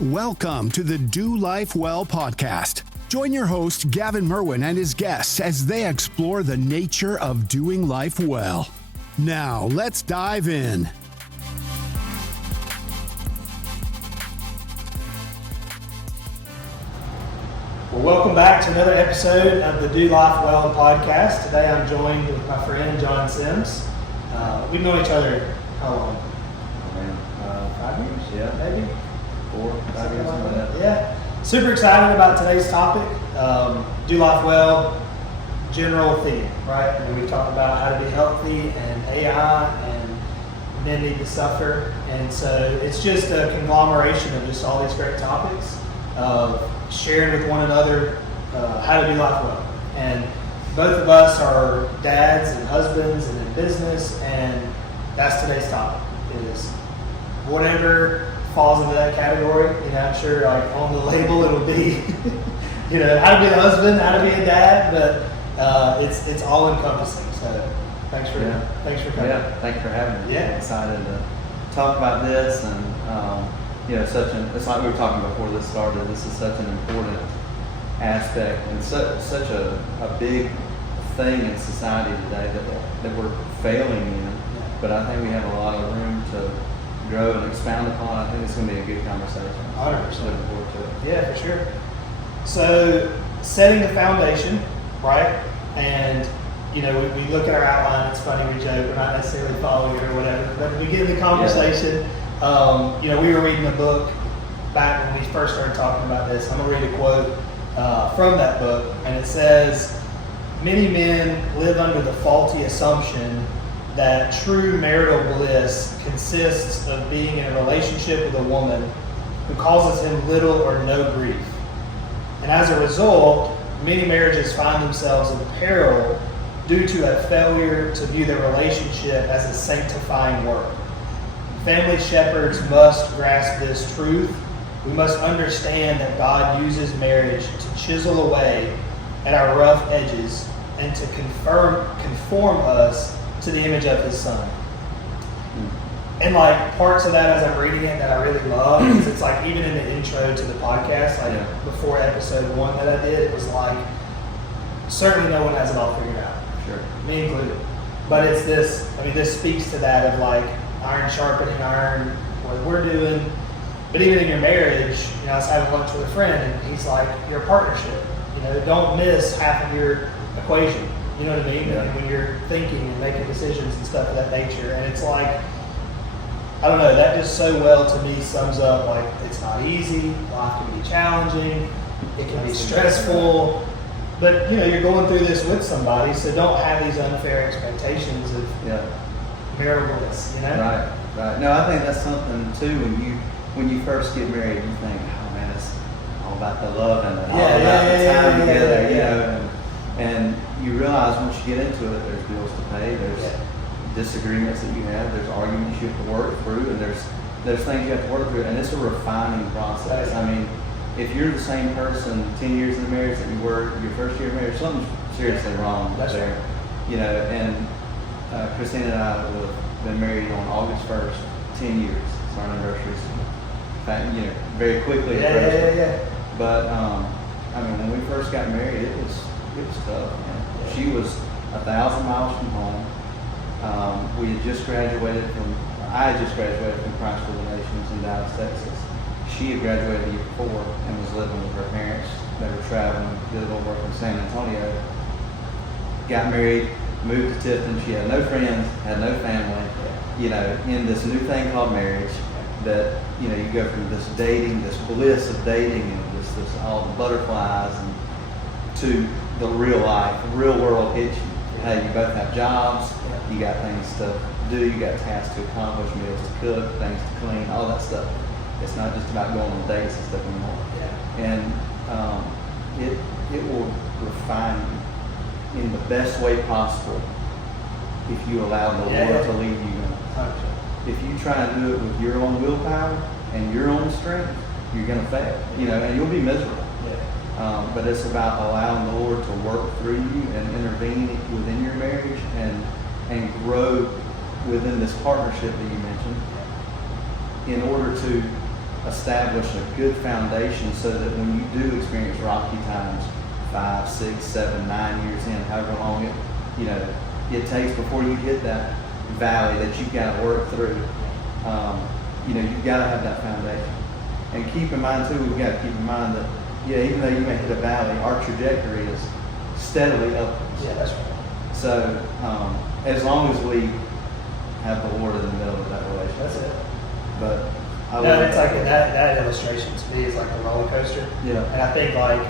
Welcome to the Do Life Well podcast. Join your host, Gavin Merwin, and his guests as they explore the nature of doing life well. Now, let's dive in. Well, welcome back to another episode of the Do Life Well podcast. Today I'm joined with my friend, John Sims. We've known each other how long? 5 years? Yeah. Maybe? 4, 5 years, something like that. Yeah. Super excited about today's topic. Do Life Well, general theme, right? And we talked about how to be healthy and AI and men need to suffer. And so it's just a conglomeration of just all these great topics of sharing with one another how to do life well. And both of us are dads and husbands and in business, and that's today's topic, is whatever falls into that category. You know, I'm sure like on the label it'll be, you know, how to be a husband, how to be a dad, but it's all encompassing. So thanks for coming. Yeah, thanks for having me. Yeah. I'm excited to talk about this, and it's like we were talking before this started. This is such an important aspect and such a big thing in society today that we're failing in. But I think we have a lot of room to grow and expound upon. I think it's going to be a good conversation. 100%. Looking forward to it. Yeah, for sure. So setting the foundation, right? And you know, we look at our outline. It's funny, we joke. We're not necessarily following it or whatever, but we get in the conversation. You know, we were reading a book back when we first started talking about this. I'm gonna read a quote from that book, and it says, "Many men live under the faulty assumption that true marital bliss consists of being in a relationship with a woman who causes him little or no grief. And as a result, many marriages find themselves in peril due to a failure to view their relationship as a sanctifying work. Family shepherds must grasp this truth. We must understand that God uses marriage to chisel away at our rough edges and to conform us to the image of His Son." And like parts of that as I'm reading it that I really love, because it's like even in the intro to the podcast, like before episode 1 that I did, it was like, certainly no one has it all figured out. Sure. Me included. But it's this, I mean, this speaks to that of like iron sharpening iron, what we're doing. But even in your marriage, you know, I was having lunch with a friend and he's like, you're a partnership. You know, don't miss half of your equation. You know what I mean? Yeah. When you're thinking and making decisions and stuff of that nature. And it's like, I don't know, that just so well to me sums up like it's not easy, life can be challenging, it can be stressful. But you know, you're going through this with somebody, so don't have these unfair expectations of marital bliss, you know? Right. No, I think that's something too. When you first get married, you think, oh man, it's all about the love and all about the time together, you know. And you realize once you get into it, there's bills to pay, there's disagreements that you have, there's arguments you have to work through, and there's things you have to work through, and it's a refining process. I mean, if you're the same person 10 years in the marriage that you were your first year of marriage, something's seriously wrong there. You know, and Christina and I have been married on August 1st, 10 years. It's our anniversary. In fact, you know, very quickly. But I mean, when we first got married, it was tough. Man. She was 1,000 miles from home. I had just graduated from Christ for the Nations in Dallas, Texas. She had graduated the year before and was living with her parents. They were traveling, did a little work in San Antonio. Got married, moved to Tifton. She had no friends, had no family. You know, in this new thing called marriage, that you know, you go from this dating, this bliss of dating, and this all the butterflies, and to the real life, the real world hits you. Hey, you both have jobs, you got things to do, you got tasks to accomplish, meals to cook, things to clean, all that stuff. It's not just about going on dates and stuff anymore. And it will refine you in the best way possible if you allow the Lord to lead you in it. If you try and do it with your own willpower and your own strength, you're going to fail, you know, and you'll be miserable. But it's about allowing the Lord to work through you and intervene within your marriage and grow within this partnership that you mentioned in order to establish a good foundation so that when you do experience rocky times, 5, 6, 7, 9 years in, however long it takes before you hit that valley that you've got to work through. You've got to have that foundation. And keep in mind too, we've got to keep in mind that even though you may hit a valley, our trajectory is steadily upwards. Yeah, that's right. So as long as we have the Lord in the middle of that relationship. That's it. But it's like that illustration to me is like a roller coaster. Yeah. And I think like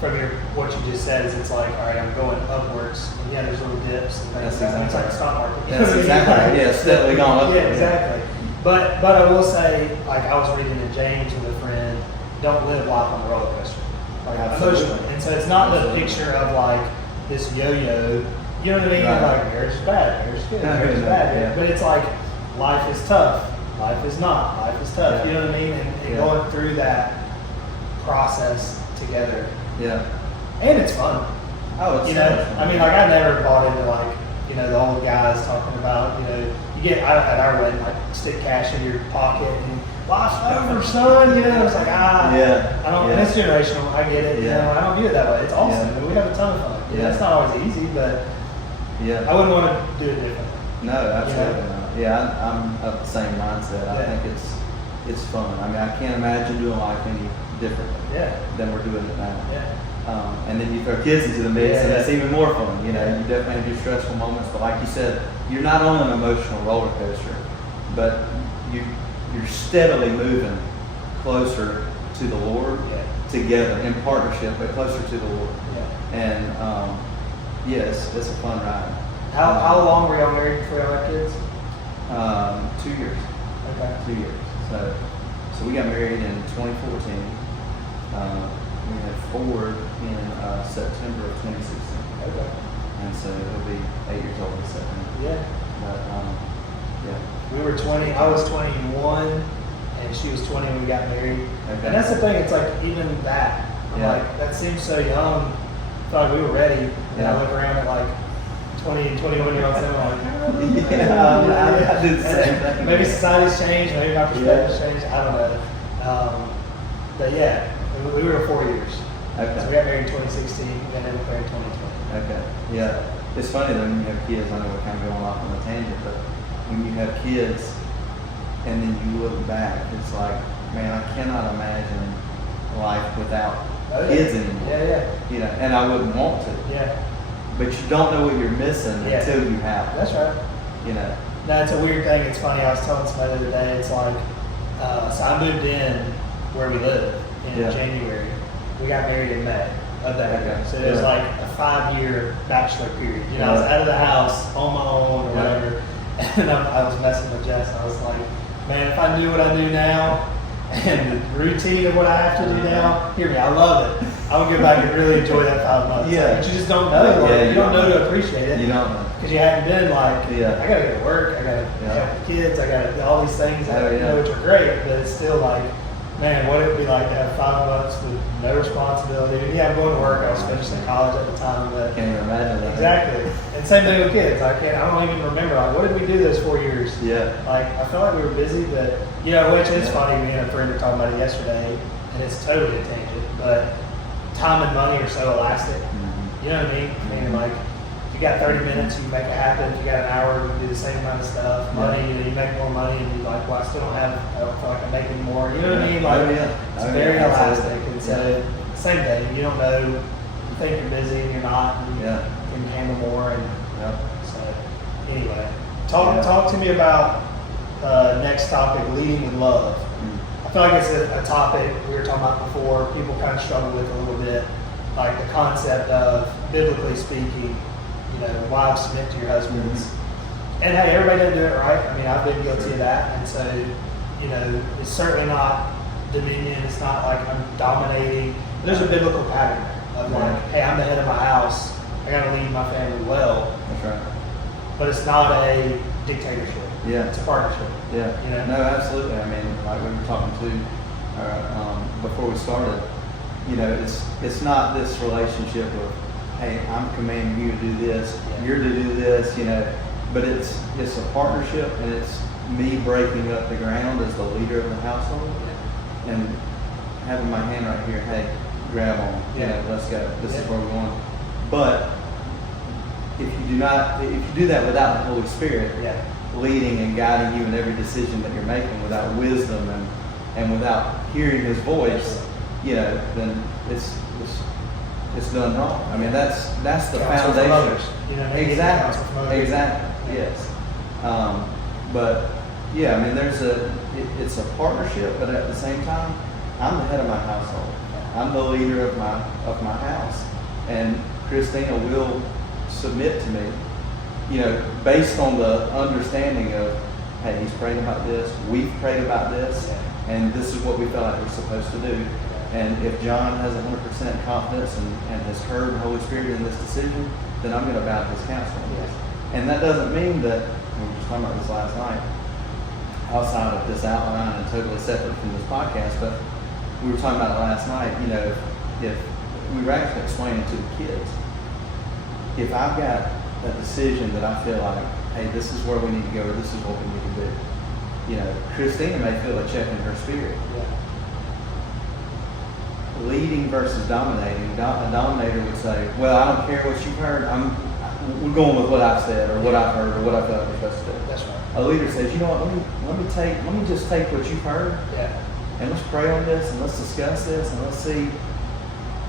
from what you just said is it's like, all right, I'm going upwards. And yeah, there's little dips and things. That's exactly It's like a stock market. That's exactly right. Yeah, steadily going upwards. Yeah, exactly. But I will say, like I was reading in James with a friend, don't live life on a roller coaster. Like emotionally. And so it's not the picture of like this yo-yo. You know what I mean? Right. Like marriage is bad, marriage is good, marriage is bad. Yeah. But it's like life is tough, life is not, life is tough. Yeah. You know what I mean? And going through that process together. Yeah. And it's fun. Oh, it's you so know, much fun. I mean, like I never bought into like, the old guys talking about, you get at our wedding, like stick cash in your pocket and life's over, son. It's like Yeah. I don't. Yeah. And it's generational. I get it. Yeah. I don't view it that way. It's awesome. Yeah. And we have a ton of fun. Yeah. It's not always easy, but Yeah. I wouldn't want to do it differently. No, absolutely not. Yeah, I'm of the same mindset. I think it's fun. I mean, I can't imagine doing life any differently than we're doing it now. Yeah. And then you throw kids into the mix, and Yeah. it's even more fun. You definitely have your stressful moments, but like you said, you're not on an emotional roller coaster, but you're steadily moving closer to the Lord together in partnership, but closer to the Lord. Yeah. And yes, it's a fun ride. How long were y'all married before y'all had kids? 2 years. Okay. 2 years. So we got married in 2014. We had Ford in September of 2016. Okay. And so he'll be 8 years old in September. Yeah. But yeah. We were 20. I was 21, and she was 20 when we got married. Okay. And that's the thing. It's like even that. I'm like, that seems so young. I thought we were ready. And I look around at like 20 and 21-year-olds and I'm like, I did the same thing. Maybe society's changed. Maybe my perspective's changed. I don't know. But yeah, we were 4 years. Okay. So we got married in 2016, and then we got married in 2020. Okay. Yeah. It's funny that when you have kids, I know we're kind of going off on a tangent, but when you have kids and then you look back, it's like, man, I cannot imagine life without kids anymore. Yeah. And I wouldn't want to. Yeah. But you don't know what you're missing until you have it. That's right. No, it's a weird thing. It's funny. I was telling somebody the other day. It's like, so I moved in where we live in January. We got married in May of that year. So it was like a 5-year bachelor period. I was out of the house on my own or whatever. And I was messing with Jess. I was like, man, if I knew what I knew now and the routine of what I have to do now, hear me, I love it. I would go back and really enjoy that 5 months. But you just don't know. You don't know to appreciate it. You don't know. Because you haven't been like, I got to go to work, I got to help the kids, I got to do all these things, which are great, but it's still like, man, what it would be like to have 5 months with no responsibility. And I'm going to work. I was finishing college at the time, but Can't even imagine that. Exactly. And same thing with kids. I don't even remember. Like, what did we do those 4 years? Yeah. Like, I felt like we were busy, but which is funny. Me and a friend were talking about it yesterday, and it's totally a tangent. But time and money are so elastic. Mm-hmm. You know what I mean? I mean, like, if you got 30 minutes, you make it happen. If you got an hour, you can do the same amount of stuff. Money, you make more money, and you're like, well, I don't feel like I'm making more. You know what I mean? Like, it's very elastic. And so, same thing. You don't know. You think you're busy, and you're not. And you can handle more. And so, anyway, talk to me about next topic, leading with love. I feel like it's a topic we were talking about before. People kind of struggle with a little bit, like the concept of, biblically speaking, wives submit to your husbands. Mm-hmm. And hey, everybody doesn't do it right. I mean, I've been guilty of that. And so, it's certainly not dominion. It's not like I'm dominating. There's a biblical pattern of like, hey, I'm the head of my house. I got to lead my family well. That's right. But it's not a dictatorship. Yeah. It's a partnership. Yeah. No, absolutely. I mean, like we were talking to before we started, it's not this relationship of, hey, I'm commanding you to do this, you're to do this, but it's a partnership, and it's me breaking up the ground as the leader of the household, and having my hand right here, hey, grab on, let's go. This is where we're going. But if you do that without the Holy Spirit leading and guiding you in every decision that you're making, without wisdom and without hearing His voice, then it's done wrong. I mean, that's the foundation. Exactly. Yes. But yeah, I mean, it's a partnership, but at the same time, I'm the head of my household. I'm the leader of my house, and Christina will submit to me, based on the understanding of, hey, he's prayed about this, we've prayed about this, and this is what we feel like we're supposed to do. And if John has 100% confidence and has heard the Holy Spirit in this decision, then I'm going to bow to His counsel on this. And that doesn't mean that, we were just talking about this last night, outside of this outline and totally separate from this podcast, but we were talking about it last night, if we were actually explaining to the kids, if I've got a decision that I feel like, hey, this is where we need to go, or this is what we need to do, Christina may feel a check in her spirit. Leading versus dominating. A dominator would say, well, I don't care what you've heard, we're going with what I've said, or what I've heard, or what I feel like we're supposed to do. That's right. A leader says, you know what, let me just take what you've heard, and let's pray on this, and let's discuss this, and let's see,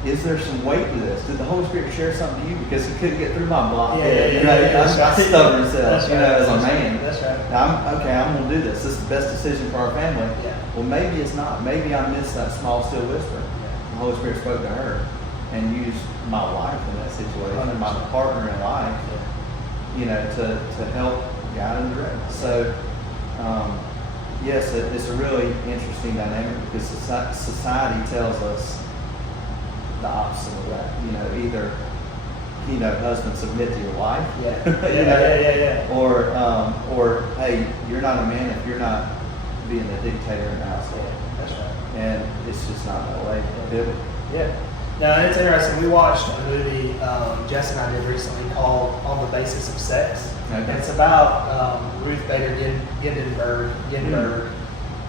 is there some weight to this? Did the Holy Spirit share something to you? Because He couldn't get through my block. I'm stubborn self, as a man. That's right. I'm going to do this. This is the best decision for our family. Well, maybe it's not. Maybe I missed that small, still whisper. The Holy Spirit spoke to her and used my wife in that situation, my partner in life, to help guide and direct. So, yes, it's a really interesting dynamic, because society tells us the opposite of that. Either husband, submit to your wife, or hey, you're not a man if you're not being a dictator in the household. That's right. And it's just not that way. No, and it's interesting. We watched a movie Jess and I did recently called "On the Basis of Sex." And it's about Ruth Bader Ginsburg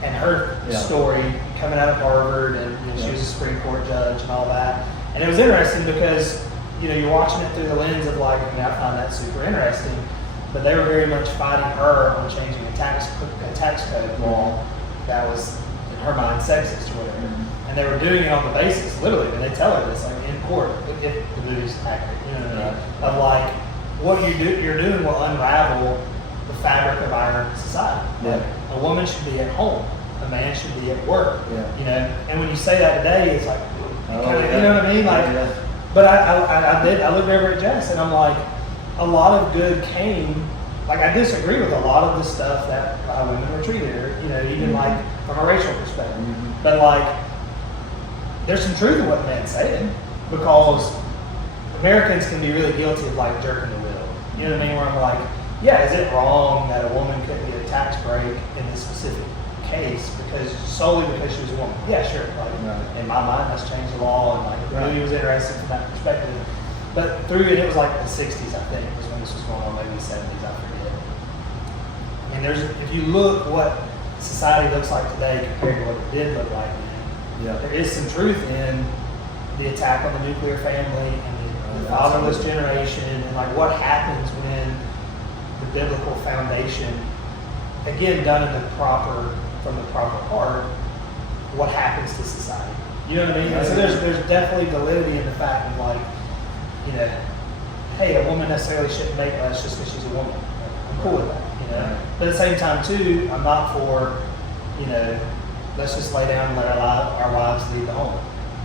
and her story coming out of Harvard, and she was a Supreme Court judge and all that. And it was interesting because you're watching it through the lens of like, I find that super interesting. But they were very much fighting her on changing a tax code law that was, in her mind, sexist or whatever. And they were doing it on the basis, literally, and they tell her this, like in court, if the movie's accurate, of like, what you're doing will unravel the fabric of our society. Like, a woman should be at home, a man should be at work. And when you say that today, it's like, you know what I mean? Like, but I looked over at Jess, and I'm like, a lot of good came. Like, I disagree with a lot of the stuff that women were treated, or even like from a racial perspective. But like, there's some truth in what the man's saying, because Americans can be really guilty of like jerking the wheel. You know what I mean? Where I'm like, is it wrong that a woman couldn't get a tax break in this specific case solely because she was a woman? Yeah, sure. Like, in my mind, that's changed the law, and like the movie was interesting from that perspective. But through it was like the 60s, I think, was when this was going on, maybe the 70s, I forget. I mean, if you look what society looks like today compared to what it did look like then, there is some truth in the attack on the nuclear family and the fatherless generation, and like what happens when the biblical foundation, again, done from the proper heart, what happens to society. You know what I mean? So there's definitely validity in the fact of like, hey, a woman necessarily shouldn't make less just because she's a woman. I'm cool with that, But at the same time, too, I'm not for, let's just lay down and let our wives lead the home.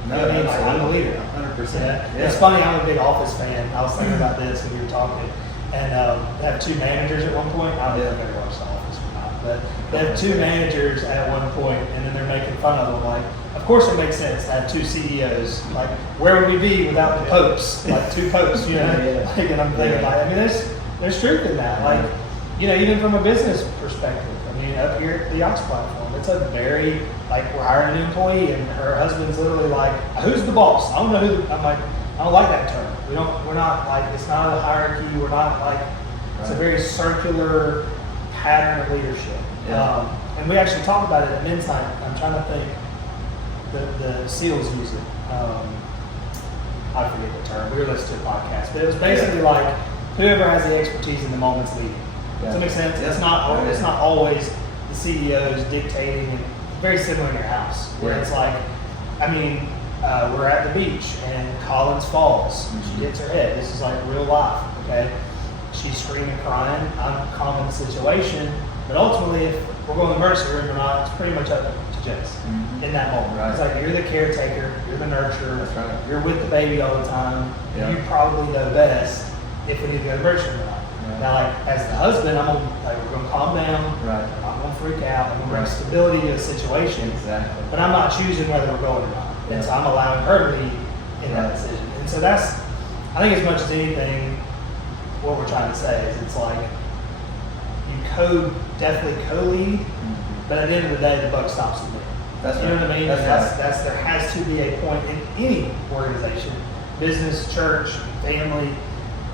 No, I mean? Like, I'm a leader. 100%. It's funny, I'm a big Office fan. I was thinking about this when we were talking. And they have two managers at one point. I don't know if I've ever watched The Office or not, but they have two managers at one point, and then they're making fun of them. Like, of course it makes sense to have two CEOs. Like, where would we be without the popes? Like, two popes, Like, and I'm thinking, like, I mean, there's truth in that. Like, even from a business perspective. I mean, up here at the Ox platform, it's a very, like, we're hiring an employee, and her husband's literally like, who's the boss? I don't know who I'm like, I don't like that term. We're not like, it's not a hierarchy. We're not like, it's a very circular pattern of leadership. And we actually talked about it at men's night. I'm trying to think the SEALs use it. I forget the term. We were listening to a podcast, but it was basically like whoever has the expertise in the moment's leading. Does that make sense? Yeah. It's not always the CEOs dictating. And very similar in your house, where it's like, we're at the beach and Collins falls. She hits her head. This is like real life. Okay, she's screaming, crying. I'm calming the situation, but ultimately, if we're going to the emergency room or not, it's pretty much up to Jess in that moment. Right. It's like you're the caretaker, you're the nurturer. That's right. You're with the baby all the time. Yeah. You probably know best if we need to go to the emergency room or not. Yeah. Now, like as the husband, we're going to calm down. Right. I'm not going to freak out. I'm going to bring stability to the situation. Exactly. But I'm not choosing whether we're going or not. Yeah. And so I'm allowing her to lead in that decision. And so that's, I think as much as anything, what we're trying to say is it's like you definitely co-lead, but at the end of the day, the buck stops with me. That's You know right. what I mean? That's There has to be a point in any organization, business, church, family,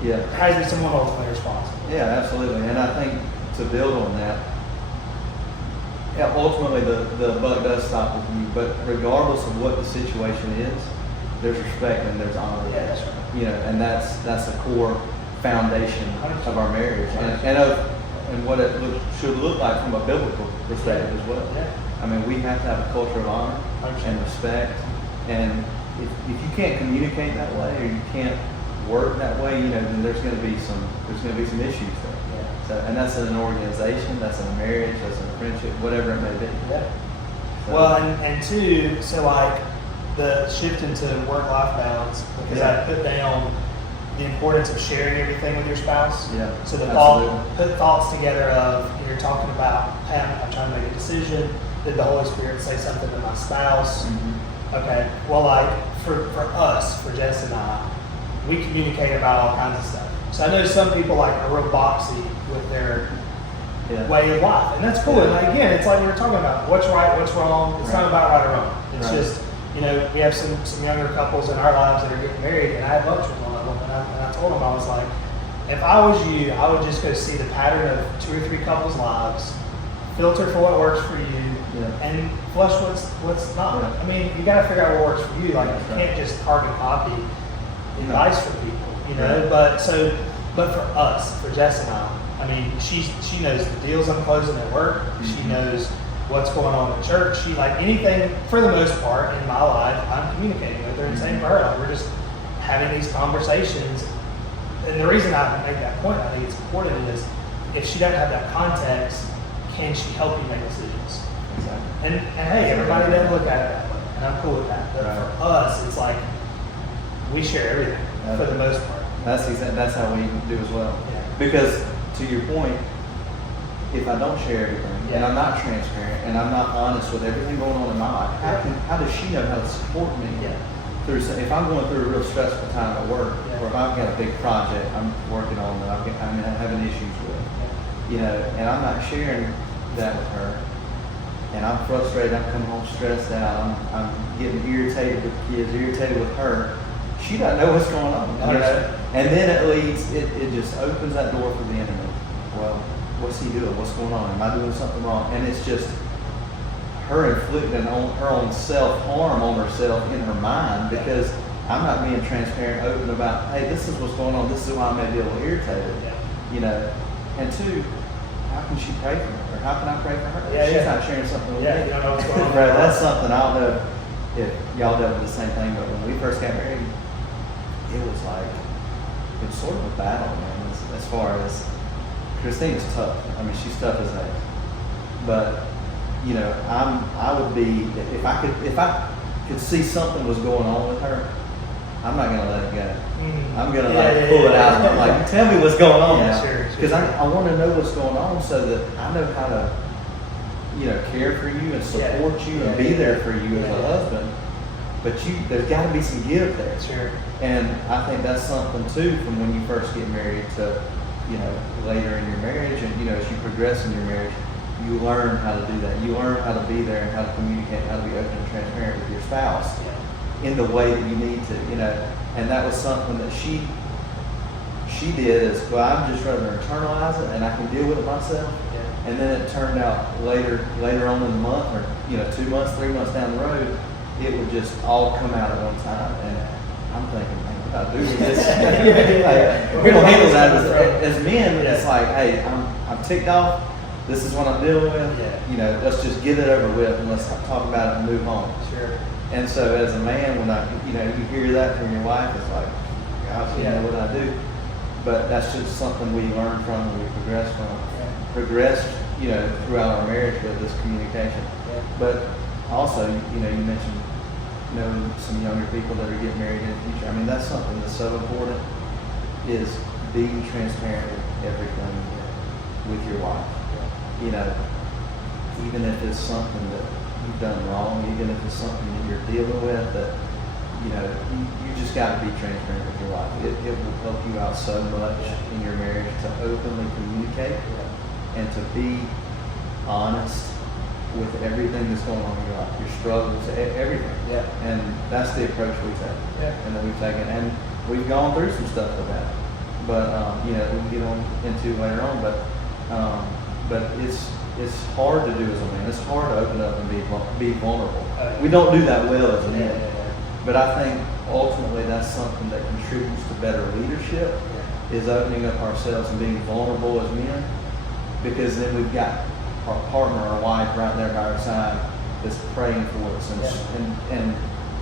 Yeah. there has to be someone ultimately responsible. Yeah, absolutely. And I think to build on that, ultimately the buck does stop with you, but regardless of what the situation is, there's respect and there's honor. Yeah, that's right. And that's a core foundation of our marriage, and what it should look like from a biblical perspective as well. Yeah. I mean, we have to have a culture of honor and respect, and if you can't communicate that way or you can't work that way, then there's going to be some issues there. Yeah. So, and that's in an organization, that's in a marriage, that's in a friendship, whatever it may be. Yeah. So, Well, and two, so like the shift into work-life balance, because I put down the importance of sharing everything with your spouse. Yeah, So absolutely. put thoughts together of, you're talking about, hey, I'm trying to make a decision. Did the Holy Spirit say something to my spouse? Mm-hmm. Okay. Well, like for us, for Jess and I, we communicate about all kinds of stuff. So I know some people like are real boxy with their way of life, and that's cool. Yeah. And like, again, it's like we were talking about what's right, what's wrong. It's not about right or wrong. It's just, we have some younger couples in our lives that are getting married, and I had lunch with one of them, and I told them, I was like, if I was you, I would just go see the pattern of 2 or 3 couples' lives, filter for what works for you, and flush what's not. Yeah. I mean, you got to figure out what works for you. Like, That's you right. can't just carbon copy advice for people, Right. But for us, for Jess and I mean, she knows the deals I'm closing at work. Mm-hmm. She knows what's going on at church. She, like, anything, for the most part, in my life, I'm communicating with her, and same for her. Like, we're just having these conversations. And the reason I make that point, I think it's important, is if she doesn't have that context, can she help you make decisions? Exactly. And hey, everybody doesn't look at it that way, and I'm cool with that. But Right. for us, it's like we share everything for the most part. That's how we do as well. Yeah. Because to your point, if I don't share everything and I'm not transparent and I'm not honest with everything going on in my life, how does she know how to support me? Yeah. If I'm going through a real stressful time at work, or if I've got a big project I'm working on that I'm having issues with, and I'm not sharing that with her, and I'm frustrated, I'm coming home stressed out, I'm getting irritated with the kids, irritated with her, she doesn't know what's going on. And then it just opens that door for the enemy. Well, what's he doing? What's going on? Am I doing something wrong? And it's just her inflicting her own self-harm on herself in her mind, because I'm not being transparent, open about, hey, this is what's going on, this is why I may be a little irritated. And two, how can she pray for me? Or how can I pray for her? Yeah, She's not sharing something with me. You don't know what's going on. Right, that's something I don't know if y'all dealt with the same thing, but when we first got married, it was sort of a battle, man, as far as Christina's tough. I mean, she's tough as nails. But I would be, if I could see something was going on with her, I'm not gonna let it go. I'm gonna pull it out. I'm like, tell me what's going on now, because I want to know what's going on so that I know how to, care for you and support you and be there for you as a husband. But there's got to be some give there. Sure. And I think that's something too, from when you first get married to, later in your marriage, and as you progress in your marriage, you learn how to do that. You learn how to be there and how to communicate, how to be open and transparent with your spouse in the way that you need to, And that was something that she did, is, well, I'm just rather internalize it and I can deal with it myself. And then it turned out later on in the month, or 2 months, 3 months down the road, it would just all come out at one time. And I'm thinking, man, we're not doing this. Like, we're going to handle that as men. It's like, hey, I'm ticked off. This is what I'm dealing with. Yeah. You know, let's just get it over with and let's talk about it and move on. Sure. And so as a man, when you hear that from your wife, it's like, gosh, you know what I do. But that's just something we learn from and we progress from. Yeah. Progressed, throughout our marriage with this communication. Yeah. But also, you mentioned, some younger people that are getting married in the future. I mean, that's something that's so important, is being transparent with everything with your wife. Even if it's something that you've done wrong, even if it's something that you're dealing with, that you just got to be transparent with your wife. It will help you out so much in your marriage to openly communicate and to be honest with everything that's going on in your life, your struggles, everything. Yeah. And that's the approach we take. Yeah. And that we've taken, and we've gone through some stuff with that. But we can get on into later on. But it's hard to do as a man. It's hard to open up and be vulnerable. We don't do that well as a man. But I think ultimately that's something that contributes to better leadership, is opening up ourselves and being vulnerable as men, because then we've got our partner, our wife, right there by our side that's praying for us and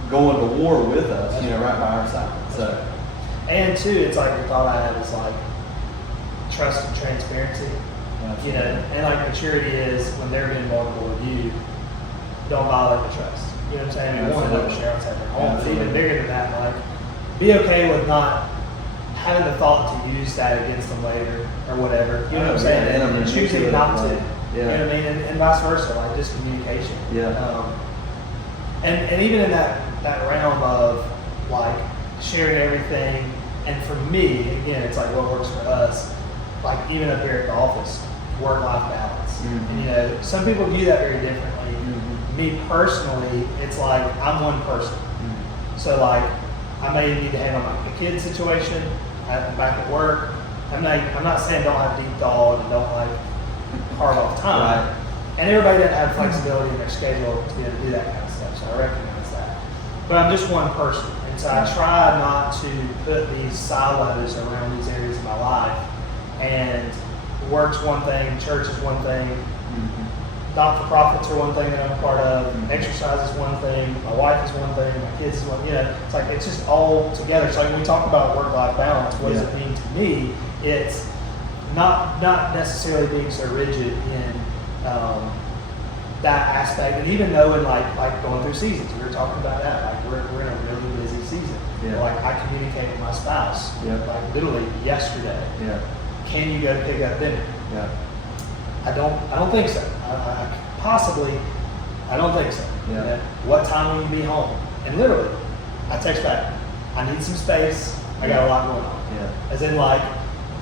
going to war with us, right by our side. So, and too, it's like the thought I have is like trust and transparency. And like maturity is when they're being vulnerable with you, don't violate the trust. You know what I'm saying? I mean, one of share outside their home, but even bigger than that, like be okay with not having the thought to use that against them later or whatever. You know what I'm saying? And choosing not to. You know what I mean? And vice versa, like just communication. And even in that realm of like sharing everything, and for me, again, it's like what works for us, like even up here at the office, work-life balance. Mm-hmm. And some people view that very differently. Mm-hmm. Me personally, it's like I'm one person. Mm-hmm. So like I may need to handle the kid situation back at work. I'm not saying don't have deep thought and don't like carve off time. Right. And everybody doesn't have flexibility in their schedule to be able to do that kind of stuff. So I recognize that. But I'm just one person. And so I try not to put these silos around these areas of my life. And work's one thing, church is one thing, not-for-profits are one thing that I'm a part of, exercise is one thing, my wife is one thing, my kids is one, it's like it's just all together. So when we talk about work-life balance, what does it mean to me? It's not necessarily being so rigid in that aspect, and even knowing like going through seasons. We were talking about that. Like we're in a really busy season. Like I communicate with my spouse, like literally yesterday. Can you go pick up dinner? I don't think so. I don't think so. What time will you be home? And literally, I text back, I need some space. I got a lot going on. As in like,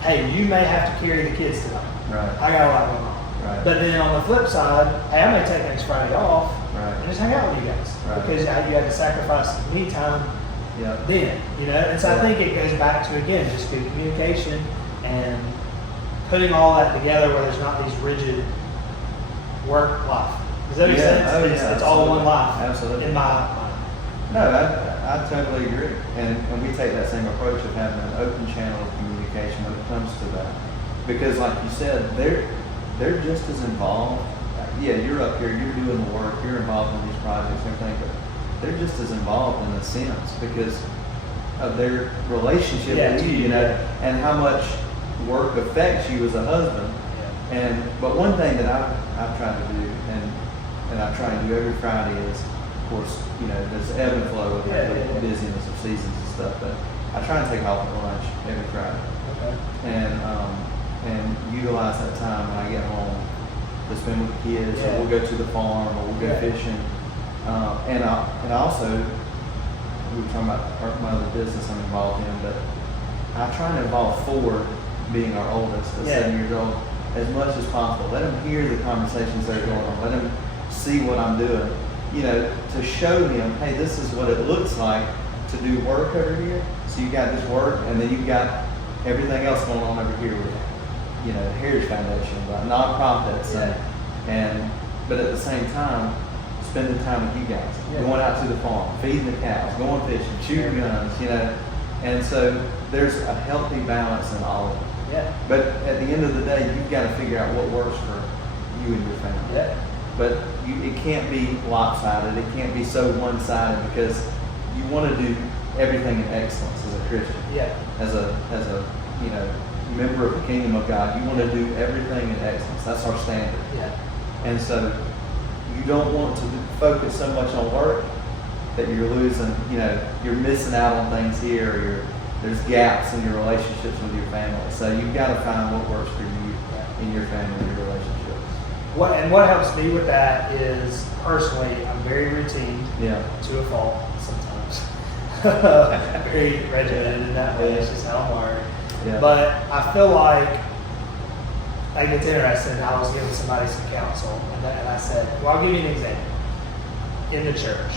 hey, you may have to carry the kids tonight. Right. I got a lot going on. Right. But then on the flip side, hey, I may take next Friday off and just hang out with you guys. Because you had to sacrifice me time then. And so I think it goes back to, again, just good communication and putting all that together where there's not these rigid work life. Does that make sense? It's all one life. Absolutely. In my mind. No, I totally agree. And we take that same approach of having an open channel of communication when it comes to that. Because like you said, they're just as involved. You're up here, you're doing the work, you're involved in these projects and everything, but they're just as involved in a sense because of their relationship with you, and how much work affects you as a husband. But one thing that I've tried to do, and I try and do every Friday is, of course, there's ebb and flow of the busyness of seasons and stuff, but I try and take off at lunch every Friday. And utilize that time when I get home to spend with the kids, or we'll go to the farm, or we'll go fishing. And also, we were talking about my other business I'm involved in, but I try and involve Ford, being our oldest, at 7 years old, as much as possible. Let him hear the conversations that are going on. Let him see what I'm doing. To show him, hey, this is what it looks like to do work over here. So you got this work, and then you've got everything else going on over here with the Heritage Foundation, about nonprofits, but at the same time, spending time with you guys, going out to the farm, feeding the cows, going fishing, shooting guns, and so there's a healthy balance in all of it. Yeah. But at the end of the day, you've got to figure out what works for you and your family. Yeah. But it can't be lopsided. It can't be so one-sided, because you want to do everything in excellence as a Christian. Yeah. As a member of the kingdom of God, you want to do everything in excellence. That's our standard. Yeah. And so you don't want to focus so much on work that you're losing, you're missing out on things here, or there's gaps in your relationships with your family. So you've got to find what works for you in your family and your relationships. What helps me with that is, personally, I'm very routine to a fault sometimes. Very regimented in that way. It's just how I'm wired. Yeah. But I feel like it's interesting. I was giving somebody some counsel, and I said, well, I'll give you an example. In the church,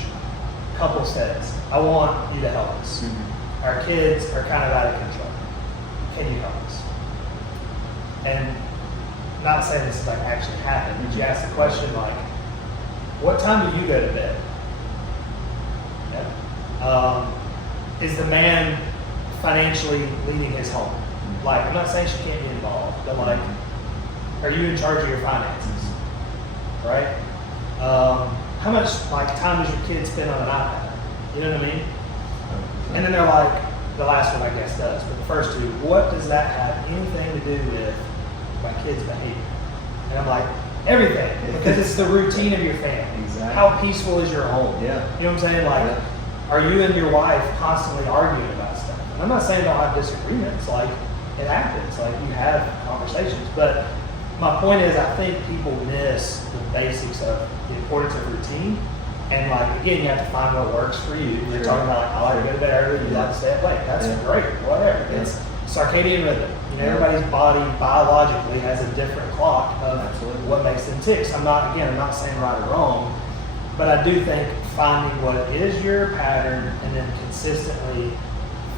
couple says, I want you to help us. Mm-hmm. Our kids are kind of out of control. Can you help us? And not saying this is like actually happened, but you ask the question like, what time do you go to bed? Yeah. Is the man financially leading his home? Like, I'm not saying she can't be involved, but like, are you in charge of your finances? Right? How much time does your kid spend on an iPad? You know what I mean? And then they're like, the last one I guess does, but the first two, what does that have anything to do with my kid's behavior? And I'm like, everything, because it's the routine of your family. Exactly. How peaceful is your home? Yeah. You know what I'm saying? Like, are you and your wife constantly arguing about stuff? And I'm not saying don't have disagreements. Like, it happens. Like, you have conversations. But my point is, I think people miss the basics of the importance of routine. And like, again, you have to find what works for you. You're talking about like, I like to go to bed early, you like to stay up late. That's great, whatever. It's circadian rhythm. Everybody's body biologically has a different clock of what makes them tick. So I'm not saying right or wrong, but I do think finding what is your pattern and then consistently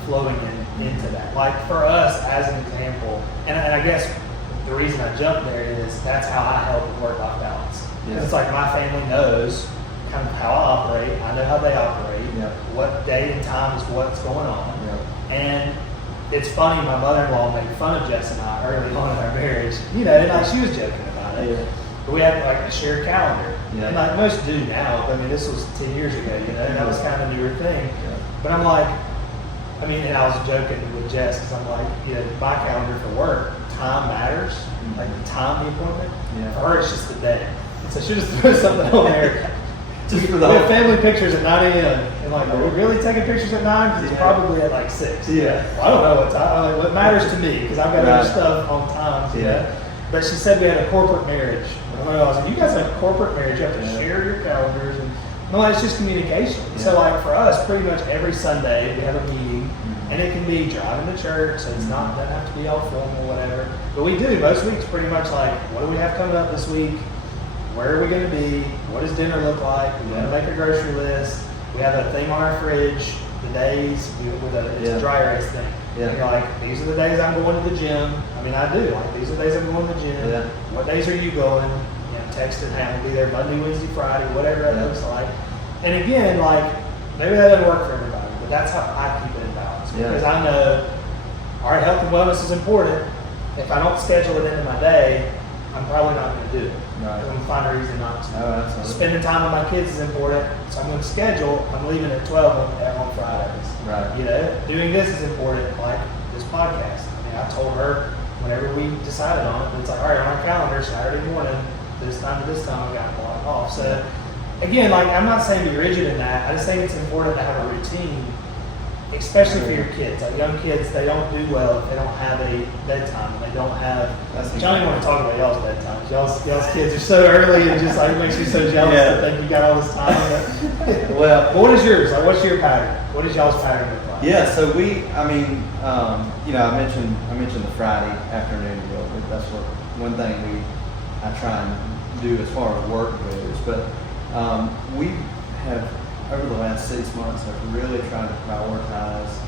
flowing into that. Like for us, as an example, and I guess the reason I jumped there is that's how I help with work-life balance. Because it's like my family knows kind of how I operate. I know how they operate. What day and time is what's going on. And it's funny, my mother-in-law made fun of Jess and I early on in our marriage. And like she was joking about it. But we had like a shared calendar. And like most do now, but I mean this was 10 years ago, and that was kind of a newer thing. But I'm like, and I was joking with Jess because I'm like, my calendar for work, time matters. Like the time, the appointment. For her, it's just the day. So she just throws something on there. Just for the we have family pictures at 9 a.m. And like, are we really taking pictures at 9? Because it's probably at like 6. Well, I don't know what time. What matters to me, because I've got other stuff on times. But she said we had a corporate marriage. I was like, you guys have a corporate marriage. You have to share your calendars. And no, it's just communication. So like for us, pretty much every Sunday we have a meeting. And it can be driving to church, so it's not doesn't have to be all formal, whatever. But we do most weeks pretty much like, what do we have coming up this week? Where are we going to be? What does dinner look like? We want to make a grocery list. We have a thing on our fridge, the days, it's a dry erase thing. And you're like, these are the days I'm going to the gym. I do. Like, these are the days I'm going to the gym. What days are you going? Text and have to be there Monday, Wednesday, Friday, whatever that looks like. And again, like, maybe that doesn't work for everybody, but that's how I keep it in balance. Because I know, all right, health and wellness is important. If I don't schedule it into my day, I'm probably not going to do it. I'm going to find a reason not to. Spending time with my kids is important, so I'm going to schedule. I'm leaving at 12 on Fridays. Doing this is important, like this podcast. I told her whenever we decided on it, it's like, all right, on our calendar, Saturday morning, this time to this time, I got to block off. So again, like I'm not saying be rigid in that. I just think it's important to have a routine, especially for your kids. Like young kids, they don't do well if they don't have a bedtime. They don't have. I don't even want to talk about y'all's bedtimes. Y'all's kids are so early and just like it makes me so jealous to think you got all this time. But what is yours? Like, what's your pattern? What is y'all's pattern look like? Yeah, so I mentioned the Friday afternoon deal. That's one thing I try and do as far as work goes. But we have, over the last 6 months, have really tried to prioritize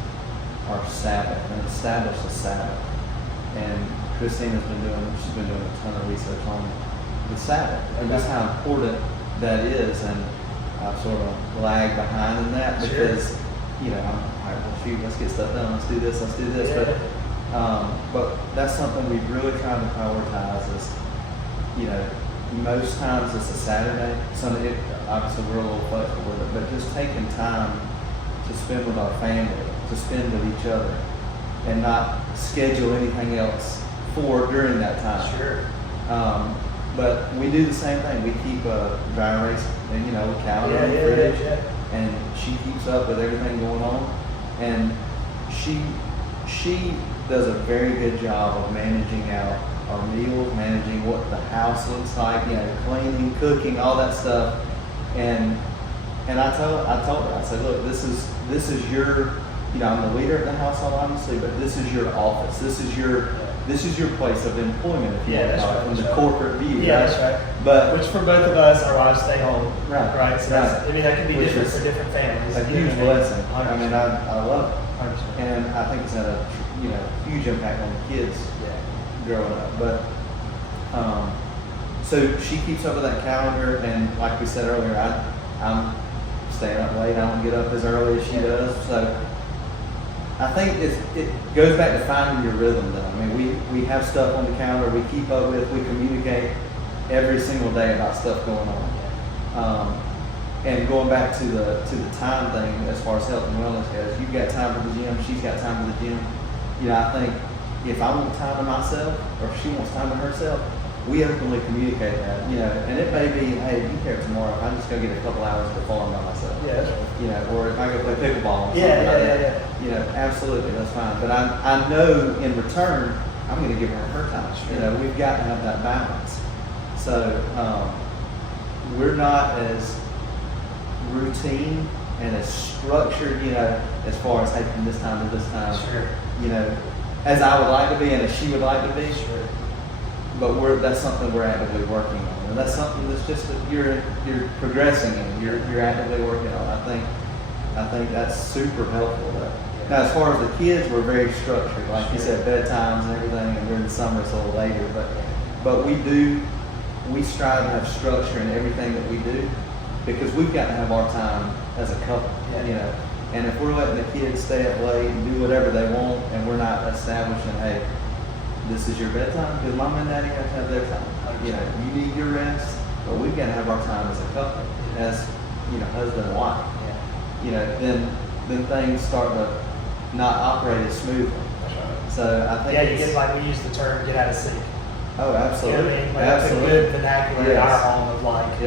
our Sabbath and establish a Sabbath. And Christina's been doing a ton of research on the Sabbath and just how important that is. And I've sort of lagged behind in that because, you know, I'm all right, well, shoot, let's get stuff done. Let's do this. Yeah. But that's something we've really tried to prioritize is, you know, most times it's a Saturday. Sunday, obviously we're a little flexible with it, but just taking time to spend with our family, to spend with each other, and not schedule anything else for during that time. Sure. But we do the same thing. We keep a dry erase, you know, a calendar in the fridge, and she keeps up with everything going on. And she does a very good job of managing out our meals, managing what the house looks like, you know, cleaning, cooking, all that stuff. And I told her, I said, look, this is your, you know, I'm the leader of the household, obviously, but this is your office. This is your place of employment, if you want to call it, from the corporate view. Yeah, right? that's right. But which for both of us, our wives stay home. Right. Right. So that's, I mean, that can be different for different families. A huge blessing. I 100%. mean, I love it. 100%. And I think it's had a, you know, huge impact on the kids growing up. But so she keeps up with that calendar, and like we said earlier, I'm staying up late. I don't get up as early as she does. So I think it goes back to finding your rhythm, though. I mean, we have stuff on the calendar we keep up with. We communicate every single day about stuff going on. And going back to the time thing, as far as health and wellness goes, you've got time for the gym, she's got time for the gym. You know, I think if I want time to myself, or if she wants time to herself, we openly communicate that. You know, and it may be, hey, you care tomorrow if I'm just gonna get a couple hours of the farm by myself. Yeah, that's right. You know, or if I go play pickleball. Or Yeah. You know, absolutely, that's fine. But I know in return, I'm gonna give her time. You know, we've got to have that balance. So we're not as routine and as structured, you know, as far as, hey, from this time to this time, you know, as I would like to be and as she would like to be. Sure. But that's something we're actively working on, and that's something that's just that you're progressing in, you're actively working on. I think that's super helpful. Now, as far as the kids, we're very structured, like you said, bedtimes and everything, and during the summer it's a little later. But we strive to have structure in everything that we do, because we've got to have our time as a couple, you know. And if we're letting the kids stay up late and do whatever they want, and we're not establishing, hey, this is your bedtime, because mom and daddy have to have their time. You know, you need your rest, but we've got to have our time as a couple, as, you know, husband and wife. You know, then things start to not operate as smoothly. That's right. So I think you get, like we use the term, get out of sync. Oh, absolutely. You know what I mean? Like Absolutely. That's a good vernacular in our home of like,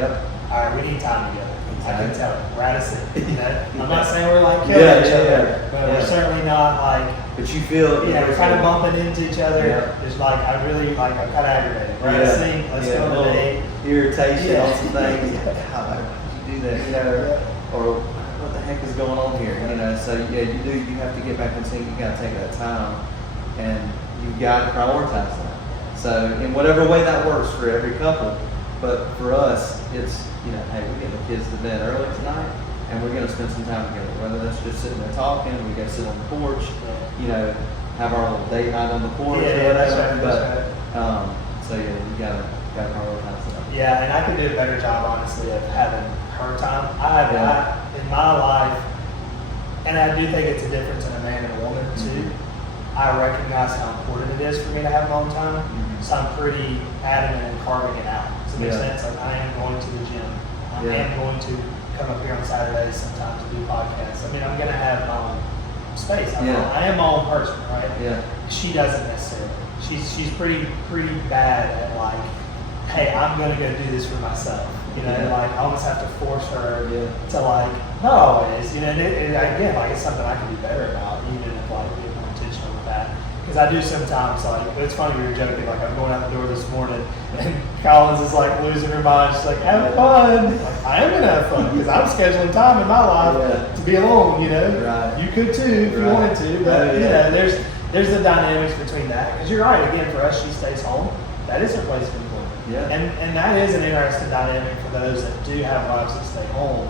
all right, we need time together. I can tell it. We're out of sync. You know, I'm not saying we're like killing each other, but we're certainly not like. But you feel, we're kind of bumping into each other. It's like I'm kind of aggravated. We're out of sync. Let's go on a date. Irritation on some things. God, why did you do that? You know, or what the heck is going on here? You know, so you have to get back in sync. You got to take that time, and you've got to prioritize that. So in whatever way that works for every couple, but for us, it's, you know, hey, we get the kids to bed early tonight, and we're going to spend some time together. Whether that's just sitting there talking, we go sit on the porch, you know, have our little date night on the porch, or whatever. So you gotta prioritize that. Yeah, and I could do a better job, honestly, of having her time. I in my life, and I do think it's a difference in a man and a woman too. I recognize how important it is for me to have my own time, so I'm pretty adamant in carving it out. Does it make sense? Like, I am going to the gym. I am going to come up here on Saturdays sometimes to do podcasts. I mean, I'm going to have my own space. I am my own person, right? Yeah. She doesn't necessarily. She's pretty bad at like, hey, I'm going to go do this for myself. You know, like I almost have to force her to like, not always, you know, and again, like it's something I can do better about, even if like being more intentional with that. Because I do sometimes, like, it's funny we were joking, like I'm going out the door this morning and Collins is like losing her mind. She's like, have fun. Like, I am going to have fun because I'm scheduling time in my life to be alone, you know. Right. You could too if you wanted to, but you know, there's the dynamics between that. Because you're right, again, for us, she stays home. That is her place of employment. Yeah. And that is an interesting dynamic for those that do have wives that stay home,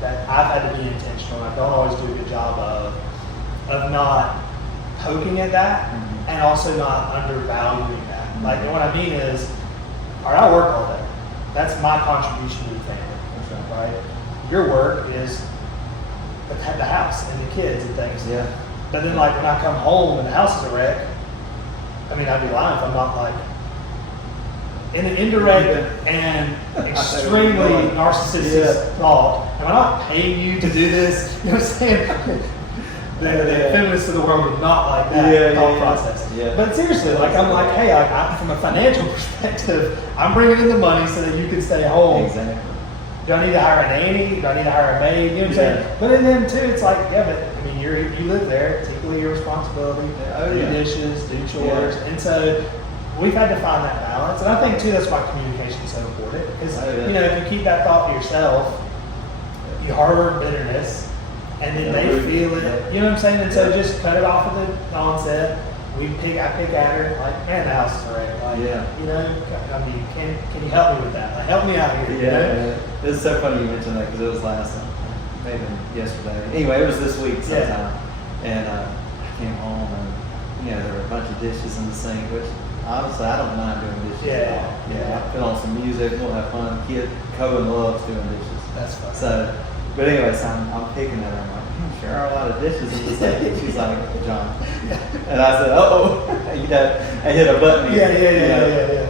that I've had to be intentional. I don't always do a good job of not poking at that and also not undervaluing that. Like, and what I mean is, all right, I work all day. That's my contribution to the family, right? your work is the house and the kids and things. Yeah. But then like when I come home and the house is a wreck, I mean, I'd be lying if I'm not like in an indirect and extremely narcissistic thought. Am I not paying you to do this? You know what I'm saying? The feminists of the world would not like that thought process. Yeah. But seriously, like I'm like, hey, from a financial perspective, I'm bringing in the money so that you can stay home. Exactly. Do I need to hire a nanny? Do I need to hire a maid? You know what I'm saying? But then too, it's like, yeah, but I mean, you live there. It's equally your responsibility. Do dishes, do chores, and so we've had to find that balance. And I think too, that's why communication is so important. Because you know, if you keep that thought to yourself, you harbor bitterness, and then they feel it. You know what I'm saying? And so just cut it off at the onset. I pick at her like, man, the house is wrecked. Like, you know, I mean, can you help me with that? Like, help me out here. Yeah. It's so funny you mentioned that because it was last time, maybe yesterday. Anyway, it was this week sometime, and I came home and there were a bunch of dishes in the sink, which honestly I don't mind doing dishes at all. I put on some music, we'll have fun. Cohen loves doing dishes. That's fun. So, but anyway, so I'm picking at her. I'm like, sure are a lot of dishes in the sink. And she's like, John. And I said, I hit a button here. Yeah.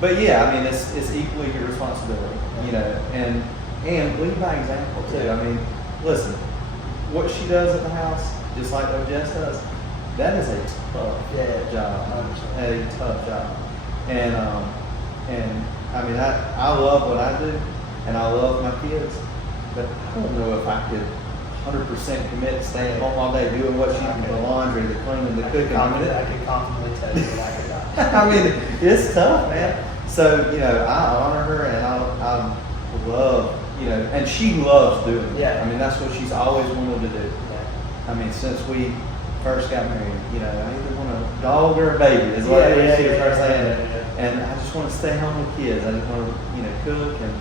But yeah, I mean, it's equally your responsibility, and lead by example too. I mean, listen, what she does at the house, just like what Jess does, that is a tough job. A tough job. And I mean, I love what I do, and I love my kids, but I don't know if I could 100% commit to staying home all day doing what she does, the laundry, the cleaning, the cooking. I can confidently tell you that I could not. I mean, it's tough, man. So, I honor her, and I love, and she loves doing it. Yeah. I mean, that's what she's always wanted to do. Yeah. I mean, since we first got married, I either want a dog or a baby is what she was first saying. And I just want to stay home with kids. I just want to, cook and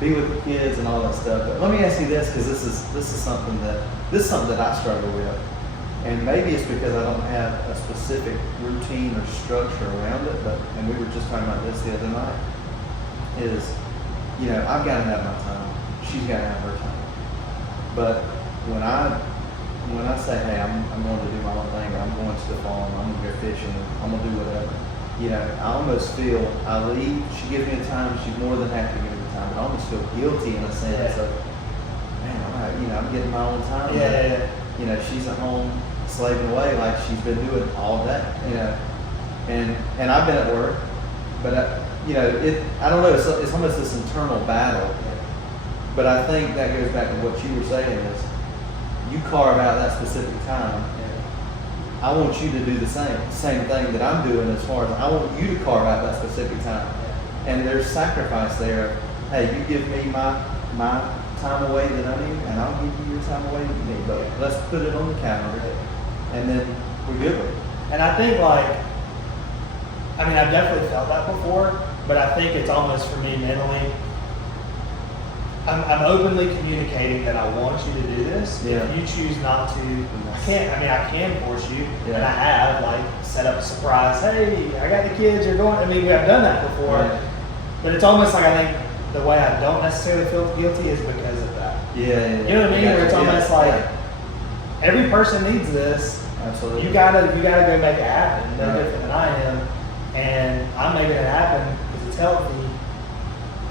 be with the kids and all that stuff. But let me ask you this, because this is something that I struggle with. And maybe it's because I don't have a specific routine or structure around it, and we were just talking about this the other night, is, I've got to have my time. She's got to have her time. But when I say, hey, I'm going to do my own thing, I'm going to the farm, I'm going to go fishing, I'm going to do whatever, I almost feel I leave, she gives me the time, she's more than happy to give me the time, but I almost feel guilty in a sense of, man, I'm getting my own time. She's at home slaving away like she's been doing all day, and I've been at work, but I don't know, it's almost this internal battle. But I think that goes back to what you were saying is, you carve out that specific time. I want you to do the same thing that I'm doing, as far as I want you to carve out that specific time. And there's sacrifice there. Hey, you give me my time away that I need, and I'll give you your time away that you need. But let's put it on the calendar, and then we're good with it. And I think I've definitely felt that before, but I think it's almost for me mentally, I'm openly communicating that I want you to do this. Yeah. If you choose not to, I can force you, and I have set up a surprise. Hey, I got the kids. You're going. I mean, we have done that before, but it's almost like I think the way I don't necessarily feel guilty is because of that. Yeah. You know what I mean? Where it's almost like every person needs this. Absolutely. You gotta go make it happen. No different than I am, and I'm making it happen because it's healthy.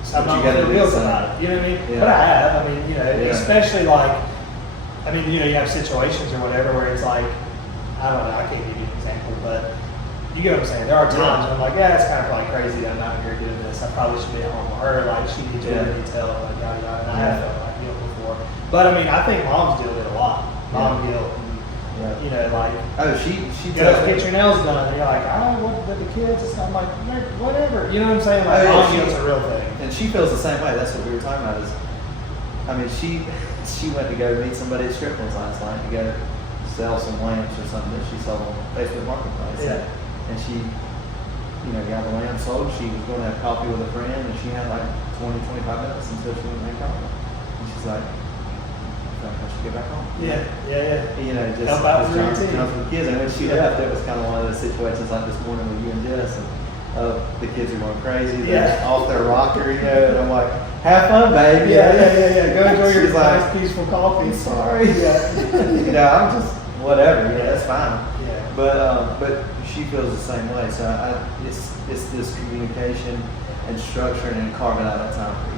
So I'm not going to feel about it. You know what I mean? Yeah. But I have. I mean, especially you have situations or whatever where it's like, I don't know, I can't give you an example, but you get what I'm saying. There are times when I'm like, it's kind of probably crazy that I'm not here doing this. I probably should be at home with her. Like, she needs more detail, like, yada, yada. And I have felt like guilt before. But I mean, I think moms deal with it a lot. Mom guilt. She tells me, get your nails done. And you're like, what with the kids? I'm like, whatever. You know what I'm saying? Like, mom guilt's a real thing. And she feels the same way. That's what we were talking about. She went to go meet somebody at strip clubs last night to go sell some lamps or something that she saw on Facebook Marketplace. Yeah. And she, got the lamp sold. She was going to have coffee with a friend, and she had 20, 25 minutes until she went to make coffee. And she's like, I should get back home. Yeah. Just help out with the kids. And when she left, it was kind of one of those situations like this morning with you and Jess, and the kids are going crazy. They're off their rocker, and I'm like, have fun, baby. Yeah. Go enjoy your She's like, nice, peaceful coffee. sorry. Yeah. I'm just whatever. That's fine. Yeah. But she feels the same way. So it's this communication and structuring and carving out that time for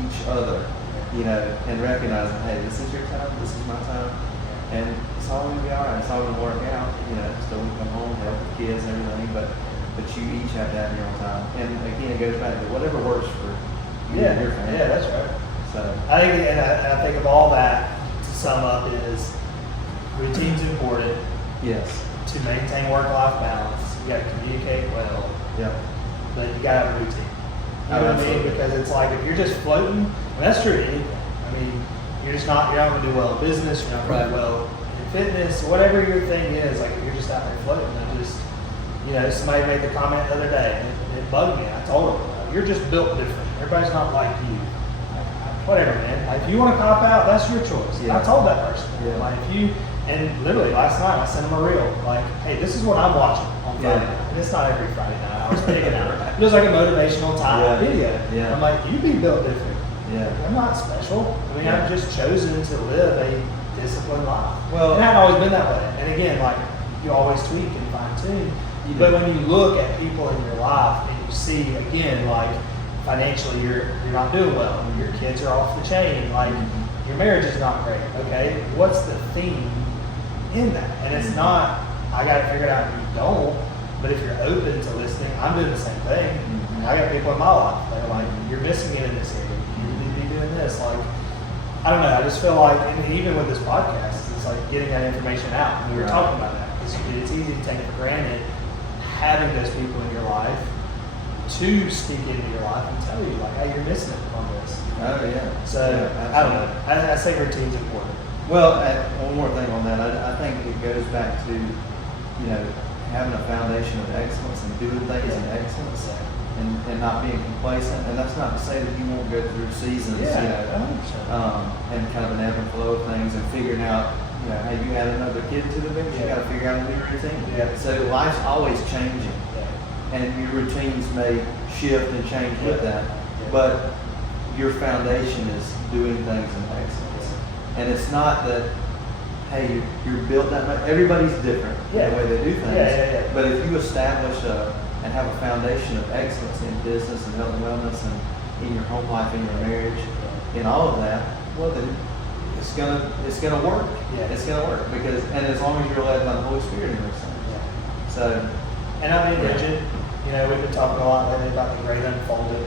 each other, and recognizing, hey, this is your time, this is my time, and it's all gonna be all right. It's all gonna work out. Still we come home, help the kids and everything, but you each have to have your own time. And again, it goes back to whatever works for you and your family. Yeah, that's right. So I think, and I think of all that to sum up is routine's important. yes. To maintain work-life balance, you got to communicate well, Yeah. but you got to have a routine. You know what I mean? Because it's like if you're just floating, and that's true in anything. I mean, you're not going to do well in business, you're not going to do well in fitness, whatever your thing is. Like if you're just out there floating, somebody made the comment the other day, and it bugged me. I told them, you're just built different. Everybody's not like you. Whatever, man. Like, if you want to cop out, that's your choice. Yeah. I told that person. Yeah. Like and literally last night I sent them a reel. Like, hey, this is what I'm watching on Friday night. And it's not every Friday night. I was picking out. It was like a motivational time video. Yeah. I'm like, you be built different. Yeah. I'm not special. I mean, I've just chosen to live a disciplined life. Well, and it hadn't always been that way. And again, like, you always tweak and fine tune. But when you look at people in your life and you see, again, like, financially you're not doing well, your kids are off the chain, like your marriage is not great, okay? What's the theme in that? And it's not, I got to figure it out if you don't, but if you're open to listening, I'm doing the same thing. I got people in my life that are like, you're missing it in this area, you need to be doing this. Like, I don't know, I just feel like, and even with this podcast, it's like getting that information out. And we were talking about that, because it's easy to take it for granted having those people in your life to speak into your life and tell you, like, hey, you're missing it on this. Oh, yeah. So, I don't know. I say routine's important. Well, one more thing on that. I think it goes back to, having a foundation of excellence and doing things in excellence and not being complacent. And that's not to say that you won't go through seasons, and kind of an ebb and flow of things and figuring out, hey, you add another kid to the mix, you got to figure out a new routine. Yeah. So life's always changing. And your routines may shift and change with that, but your foundation is doing things in excellence. And it's not that, hey, you're built that much. Everybody's different in the way they do things. But if you establish and have a foundation of excellence in business and health and wellness and in your home life, in your marriage, in all of that, well then it's gonna work. Yeah. It's gonna work and as long as you're led by the Holy Spirit in those things. So. And I mean, rigid. We've been talking a lot lately about the great unfolding.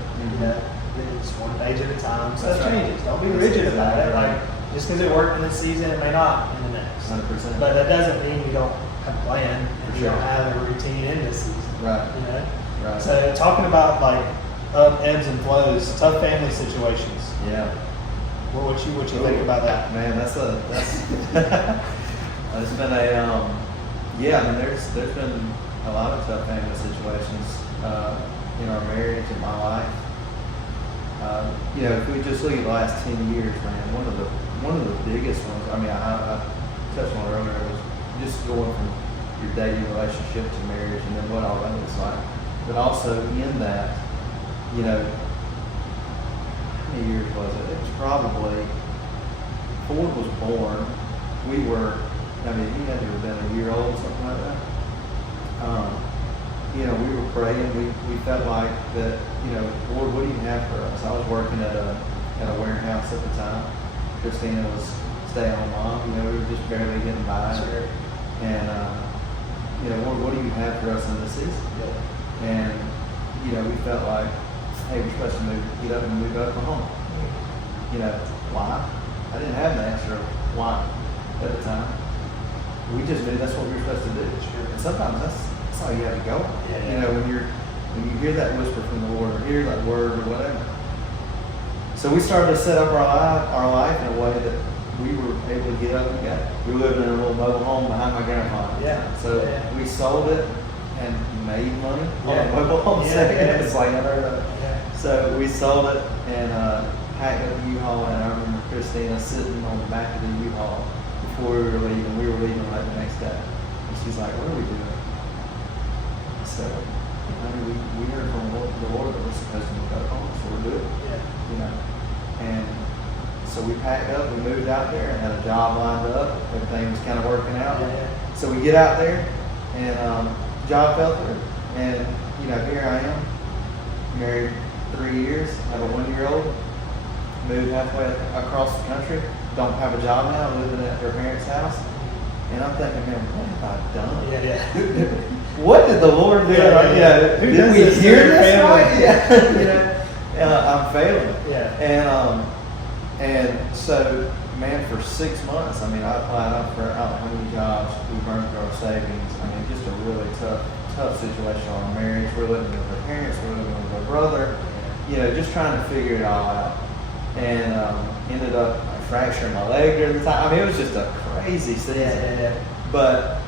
It's one page at a time. So that changes. Don't be rigid about it. Like, just because it worked in this season, it may not in the next. 100%. But that doesn't mean you don't have a plan and you Sure. don't have a routine in this season. Right. Right. So talking about like ebbs and flows, tough family situations. Yeah. What you think about that? Man, that's it's been there's been a lot of tough family situations in our marriage, in my life. If we just look at the last 10 years, man, one of the biggest ones. I mean, I touched on it earlier. Was just going from your dating relationship to marriage, and then what all that looks like. But also in that, how many years was it? It was probably Ford was born. We were. I mean, he had to have been a year old, something like that. We were praying. We felt like that, Lord, what do you have for us? I was working at a warehouse at the time. Christina was stay-at-home mom. We were just barely getting by. Sure. And, Lord, what do you have for us in this season? Yeah. And, we felt like, hey, we're supposed to get up and move to Oklahoma. Why? I didn't have the answer of why at the time. We just knew that's what we were supposed to do. Sure. And sometimes that's how you have to go. Yeah. When you hear that whisper from the Lord or hear that word or whatever. So we started to set up our life in a way that we were able to get up and go. We were living in a little mobile home behind my grandfather. Yeah. So we sold it and made money on a mobile home Yeah. It's like unheard of. Yeah. So we sold it and packed up the U-Haul, and I remember Christina sitting on the back of the U-Haul before we were leaving. We were leaving like the next day. And she's like, what are we doing? So we heard from the Lord that we're supposed to move up home, so we're good. Yeah. You know, and so we packed up, we moved out there, and had a job lined up. Everything was kind of working out. Yeah. So we get out there, and job fell through, and you know, here I am, married 3 years, have a 1-year-old, moved halfway across the country, don't have a job now, living at their parents' house, and I'm thinking, man, what have I done? Yeah. What did the Lord do? Who Did does we this hear to their this family? right? Yeah. You know, I'm failing. Yeah. And so, man, for 6 months, I mean, I applied out for I don't know how many jobs. We burned through our savings. I mean, just a really tough situation on our marriage. We're living with our parents. We're living with our brother. You know, just trying to figure it all out. And ended up fracturing my leg during the time. I mean, it was just a crazy season. Yeah. But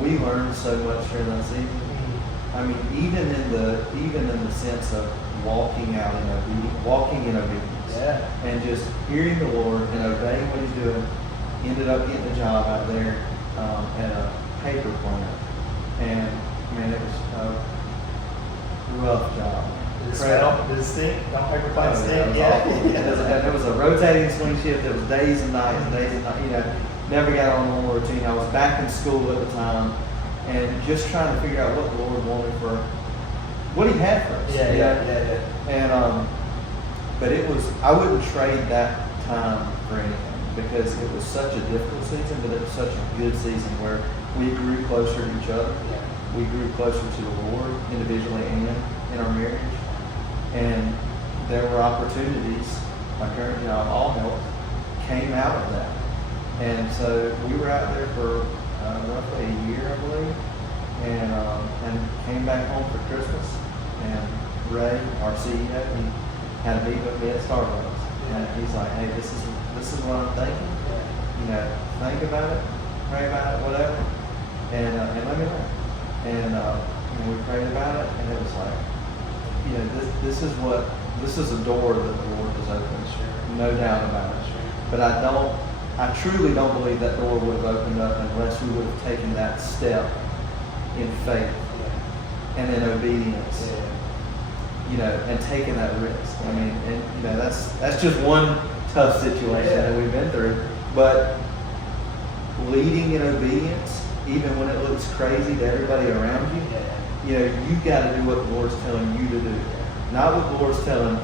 we learned so much during that season. I mean, even in the sense of walking in obedience, and just hearing the Lord and obeying what He's doing. Ended up getting a job out there at a paper plant, and man, it was a rough job. Did it stink? Don't paper plane stink? And it was a rotating swing shift. It was days and nights, You know, never got on a normal routine. I was back in school at the time, and just trying to figure out what the Lord wanted for, what He had for us. Yeah. And but it was, I wouldn't trade that time for anything, because it was such a difficult season, but it was such a good season where we grew closer to each other. Yeah. We grew closer to the Lord individually and in our marriage. And there were opportunities, my current job, All Health, came out of that. And so we were out there for roughly a year, I believe, and came back home for Christmas. And Ray, our CEO, he had a meeting with me at Starbucks. And he's like, hey, this is what I'm thinking. You know, think about it, pray about it, whatever, and let me know. And we prayed about it, and it was like, you know, this is a door that the Lord has opened, no doubt about it. But I truly don't believe that door would have opened up unless we would have taken that step in faith and in obedience, you know, and taken that risk. I mean, and you know, that's just one tough situation that we've been through. But leading in obedience, even when it looks crazy to everybody around you, you know, you've got to do what the Lord's telling you to do. Not what the Lord's telling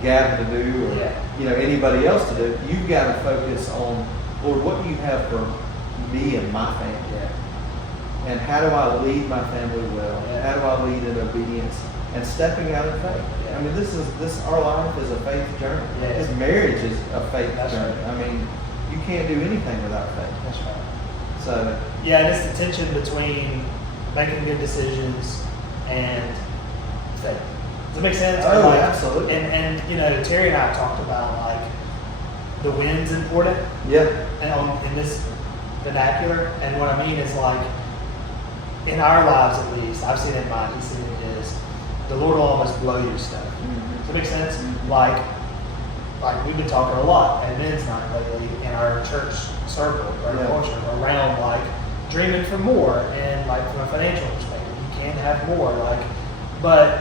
Gavin to do or you know, anybody else to do. You've got to focus on, Lord, what do you have for me and my family? And how do I lead my family well? How do I lead in obedience? And stepping out in faith. I mean, our life is a faith journey. This marriage is a faith journey. Right. I mean, you can't do anything without faith. That's right. So and it's the tension between making good decisions and faith. Does it make sense? Oh, absolutely. And you know, Terry and I talked about like the wind's important. Yeah. And in this vernacular, and what I mean is like in our lives at least, I've seen it in mine, he's seen it in his. The Lord will almost blow your stuff. Does it make sense? Like we've been talking a lot at men's night lately in our church circle, our culture, around like dreaming for more, and like from a financial perspective, you can have more. Like, but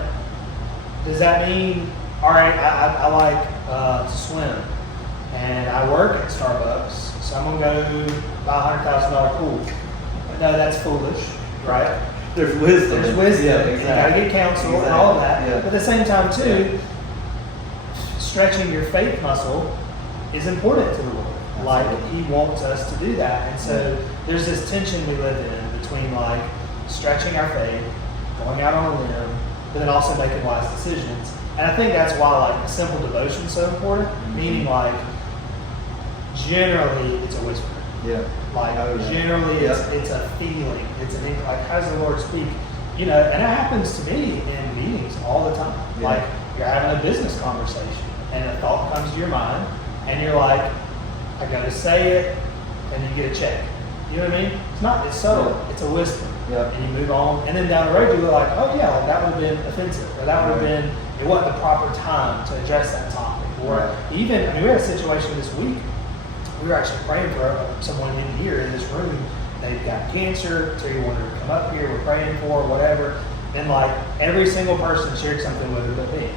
does that mean, all right, I like to swim, and I work at Starbucks, so I'm gonna go buy a $100,000 pool? No, that's foolish, right? There's wisdom. There's wisdom. Yeah, exactly. You gotta get counsel and all of that. Yeah. But at the same time, too, stretching your faith muscle is important to the Lord. Like, He wants us to do that. And so there's this tension we live in between like stretching our faith, going out on a limb, but then also making wise decisions. And I think that's why like a simple devotion is so important. Meaning like generally it's a whisper. Yeah. Like generally it's a feeling. It's an like, how does the Lord speak? You know, and it happens to me in meetings all the time. Yeah. Like you're having a business conversation and a thought comes to your mind and you're like, I gotta say it, and you get a check. You know what I mean? It's subtle, it's a whisper. Yeah. And you move on, and then down the road you're like, oh yeah, like that would have been offensive, or that would have been, it wasn't the proper time to address that topic. Or even, I mean, we had a situation this week. We were actually praying for someone in here in this room. They've got cancer. Terry wanted to come up here. We're praying for whatever. And like every single person shared something with her but me.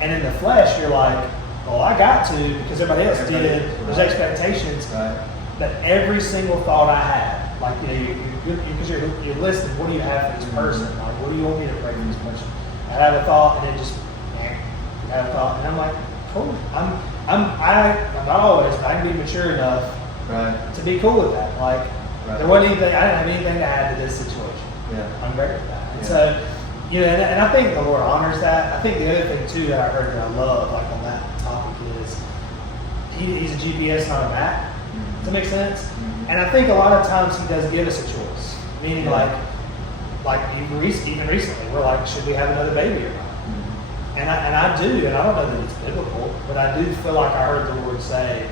And in the flesh, you're like, well, I got to because everybody else did. There's expectations. Right. But every single thought I had, like, because you're listening, what do you have for this person? Like, what do you want me to pray for this person? I have a thought, and it just, I have a thought, and I'm like, cool. I'm not always, but I can be mature enough to be cool with that. Like, there wasn't anything, I didn't have anything to add to this situation. Yeah. I'm great with that. And so, you know, and I think the Lord honors that. I think the other thing too that I heard that I love, like on that topic, is he's a GPS, not a map. Does that make sense? Mm-hmm. And I think a lot of times he does give us a choice. Meaning like even recently, we're like, should we have another baby or not? Mm-hmm. And I do, and I don't know that it's biblical, but I do feel like I heard the Lord say,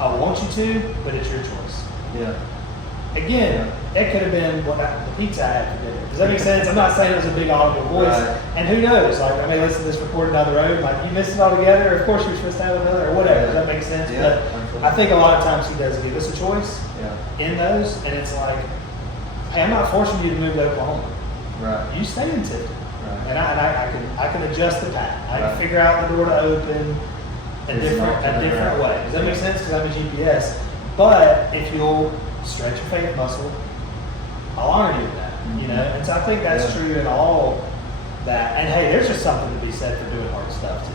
I want you to, but it's your choice. Yeah. Again, that could have been the pizza I had for dinner. Does that make sense? I'm not saying it was a big audible voice. Right. And who knows? Like, I may listen to this recorded down the road, like, you missed it all together, of course you're supposed to have another, or whatever. Does that make sense? Yeah, But I think a lot of times he does give us a choice in those, and it's like, hey, I'm not forcing you to move to Oklahoma. Right. You stay in Tipton. Right. And I can adjust the path. I can figure out the door to open a different way. Does that make sense? Because I'm a GPS. But if you'll stretch your faith muscle, I'll honor you with that. You know? And so I think that's true in all that. And hey, there's just something to be said for doing hard stuff too.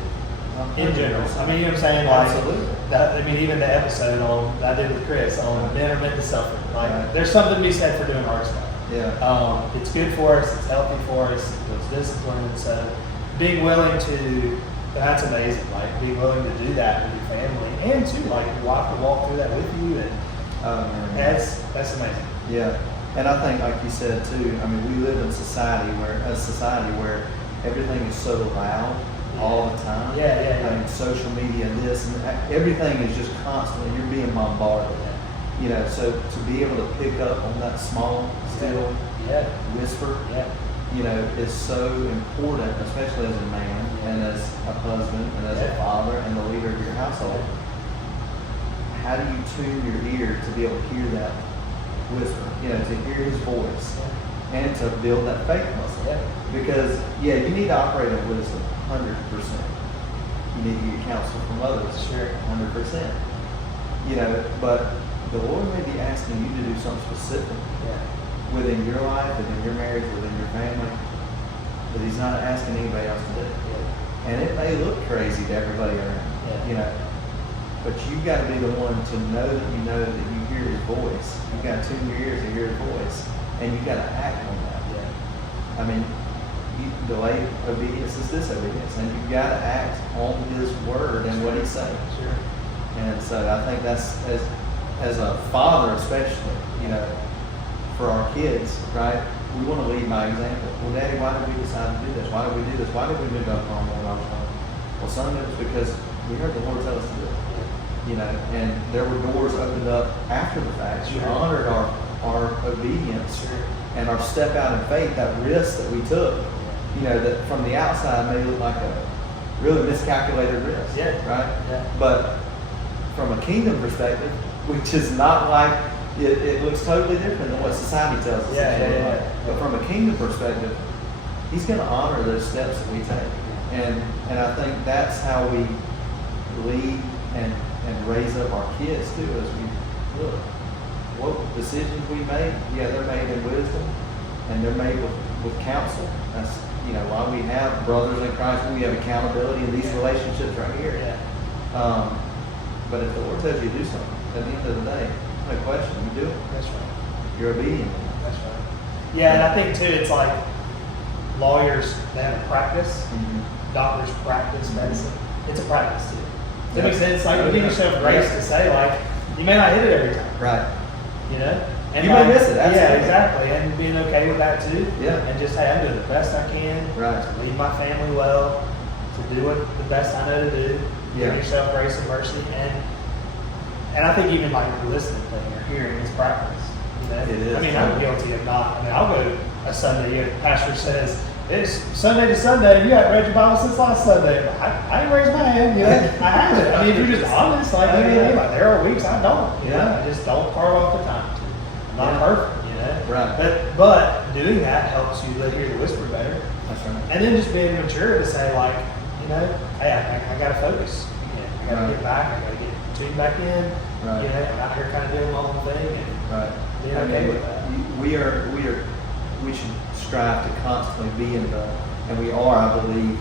In general. I mean, you know what I'm saying? Like, absolutely. I mean, even the episode I did with Chris on men are meant to suffer. Like, there's something to be said for doing hard stuff. Yeah. It's good for us. It's healthy for us. It builds discipline. And so being willing to, that's amazing. Like, being willing to do that with your family and to like your wife to walk through that with you. And that's amazing. Yeah. And I think, like you said too, I mean, we live in a society where everything is so loud all the time. Yeah. I mean, social media and this and everything is just constantly, you're being bombarded. You know, so to be able to pick up on that small, still whisper, you know, is so important, especially as a man and as a husband and as a father and the leader of your household. How do you tune your ear to be able to hear that whisper, you know, to hear his voice and to build that faith muscle? Because, you need to operate in wisdom, 100%. You need to get counsel from others, 100%. You know, but the Lord may be asking you to do something specific within your life, within your marriage, within your family, that He's not asking anybody else to do. And it may look crazy to everybody around, you know. But you've got to be the one to know that you hear His voice. You've got to tune your ears to hear His voice. And you've got to act on that. I mean, delayed obedience is disobedience. And you've got to act on His word and what He's saying. And so I think that's, as a father especially, you know, for our kids, right? We want to lead by example. Well, Daddy, why did we decide to do this? Why did we do this? Why did we move up home when I was home? Well, son, it was because we heard the Lord tell us to do it. You know, and there were doors opened up after the fact. We honored our obedience and our step out in faith, that risk that we took. You know, that from the outside may look like a really miscalculated risk, right? But from a kingdom perspective, which is not like, it looks totally different than what society tells us. But from a kingdom perspective, He's going to honor those steps that we take. And I think that's how we lead and raise up our kids too, as we look. What decisions we make, they're made in wisdom and they're made with counsel. That's, you know, why we have brothers in Christ, we have accountability in these relationships right here. But if the Lord tells you to do something, at the end of the day, no question, you do it. That's right. You're obedient. That's right. Yeah, and I think too, it's like lawyers, they have a practice. Doctors practice medicine. It's a practice too. Does that make sense? Like, you give yourself grace to say, like, you may not hit it every time. Right. You know? And you may miss it, absolutely. Yeah, exactly. And being okay with that too. Yeah. And just, hey, I'm doing the best I can to lead my family well, to do the best I know to do. Give yourself grace and mercy. And I think even like the listening thing or hearing is practice. You know? It is. I mean, I'm guilty of not. I mean, I'll go a Sunday, the pastor says, it's Sunday to Sunday, and you haven't read your Bible since last Sunday. I didn't raise my hand, you know. I haven't. I mean, if you're just honest, like there are weeks I don't. You know? I just don't carve off the time. I'm not perfect, you know. Right. But doing that helps you hear the whisper better. That's right. And then just being mature to say, like, you know, hey, I got to focus. I got to get back. I got to get tuned back in. Right. You know, I'm out here kind of doing my own thing and being okay with that. We should strive to constantly be in the, and we are, I believe,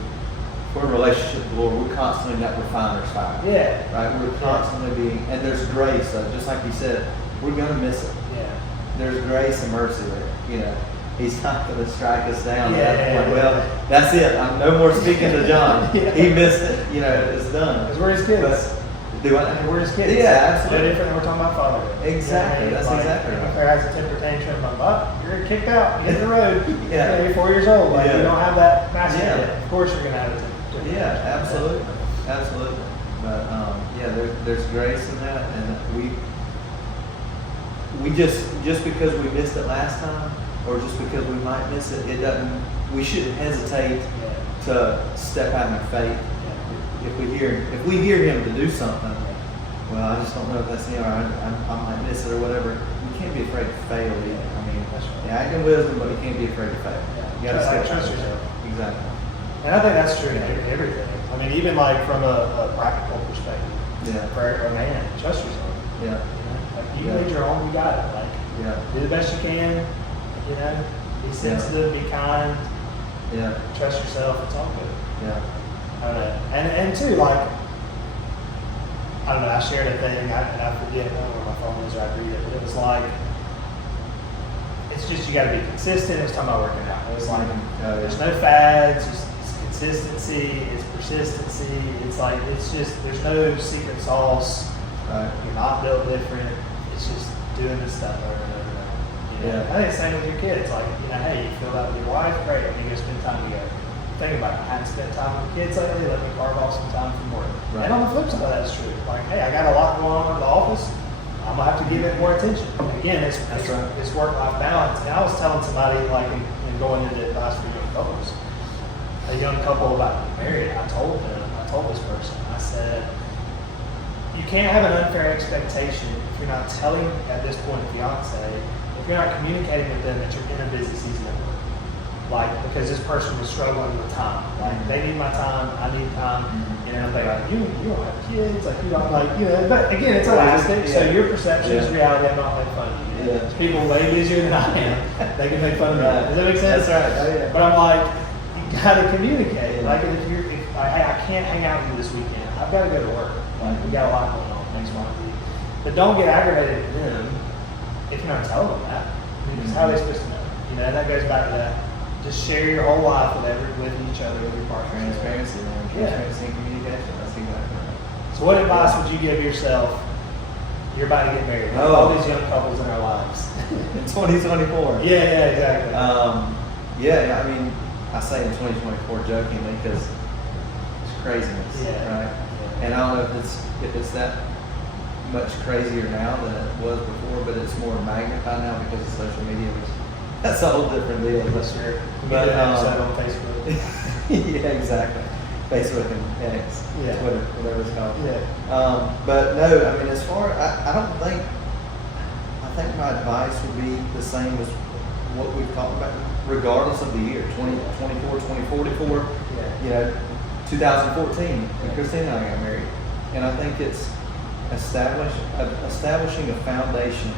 we're in a relationship with the Lord. We're constantly in that refiner's fire. Yeah. Right. We're constantly being, and there's grace. Just like you said, we're gonna miss it. Yeah. There's grace and mercy there. You know, He's not going to strike us down. Yeah. Well, that's it. I'm no more speaking to John. He missed it. You know, it's done. Because we're his kids. We're his kids. Yeah, absolutely. No different than we're talking about fatherhood. Exactly. You know, That's like, exactly right. If there has a temper tantrum, I'm like, you're kicked out. Get in the road. Yeah. You're 4 years old. Like, Yeah. you don't have that mastery Yeah. yet. Of course you're going to have a temper tantrum. Yeah, absolutely. Absolutely. But, there's grace in that. And we just because we missed it last time, or just because we might miss it, we shouldn't hesitate to step out in faith. If we hear him to do something, well, I just don't know if that's him, or I might miss it or whatever. You can't be afraid to fail either. I mean, act in wisdom, but you can't be afraid to fail. You got to trust yourself. Exactly. And I think that's true in everything. I mean, even like from a practical perspective. Yeah. For a man, trust yourself. Yeah. Like you made your own, you got it. Like do the best you can. You know, be sensitive, be kind. Yeah. Trust yourself. It's all good. Yeah. I don't know. And too, like, I don't know, I shared a thing, and I forget, I don't know where my phone is, or I read it, but it was like, it's just, you gotta be consistent. It was talking about working out. It was like, there's no fads, it's consistency, it's persistency. It's like, it's just, there's no secret sauce. Right. You're not built different. It's just doing this stuff over and over and over. You know? Yeah. I think it's the same with your kids. Like, you know, hey, you feel that with your wife, great. I mean, you go spend time together. Think about it. I hadn't spent time with kids lately. Let me carve off some time from work. Right. And on the flip side, that's true. Like, hey, I got a lot going on in the office. I'm gonna have to give it more attention. And again, it's work-life balance. And I was telling somebody, like, in going into advice for young couples, a young couple about to get married. I told this person, I said, you can't have an unfair expectation if you're not telling at this point fiance, if you're not communicating with them that you're in a busy season at work. Like, because this person was struggling with time. Like, they need my time, I need time. You know, they're like, you don't have kids, like, you don't, like, you know, but again, it's elastic, so your perception is reality. I'm not making fun of you. It's people way busier than I am. They can make fun of me. Does that make sense? That's right. But I'm like, you gotta communicate. Like, if I can't hang out with you this weekend, I've got to go to work. Like, we got a lot going on next month. But don't get aggravated at them if you're not telling them that. Because how are they supposed to know? You know, and that goes back to that. Just share your whole life with each other, with your partner. Transparency, man. Transparency and communication. That's exactly right. So what advice would you give yourself? You're about to get married. Oh. All these young couples in our lives. In 2024. Yeah, exactly. I mean, I say in 2024 jokingly because it's craziness, right? Yeah. And I don't know if it's that much crazier now than it was before, but it's more magnified now because of social media. That's a whole different deal. That's true. But on Facebook. yeah, exactly. Facebook and X, Twitter, whatever it's called. Yeah. But no, I mean, as far I think my advice would be the same as what we've talked about, regardless of the year, 2024, 2044, you know, 2014, when Christine and I got married. And I think it's establishing a foundation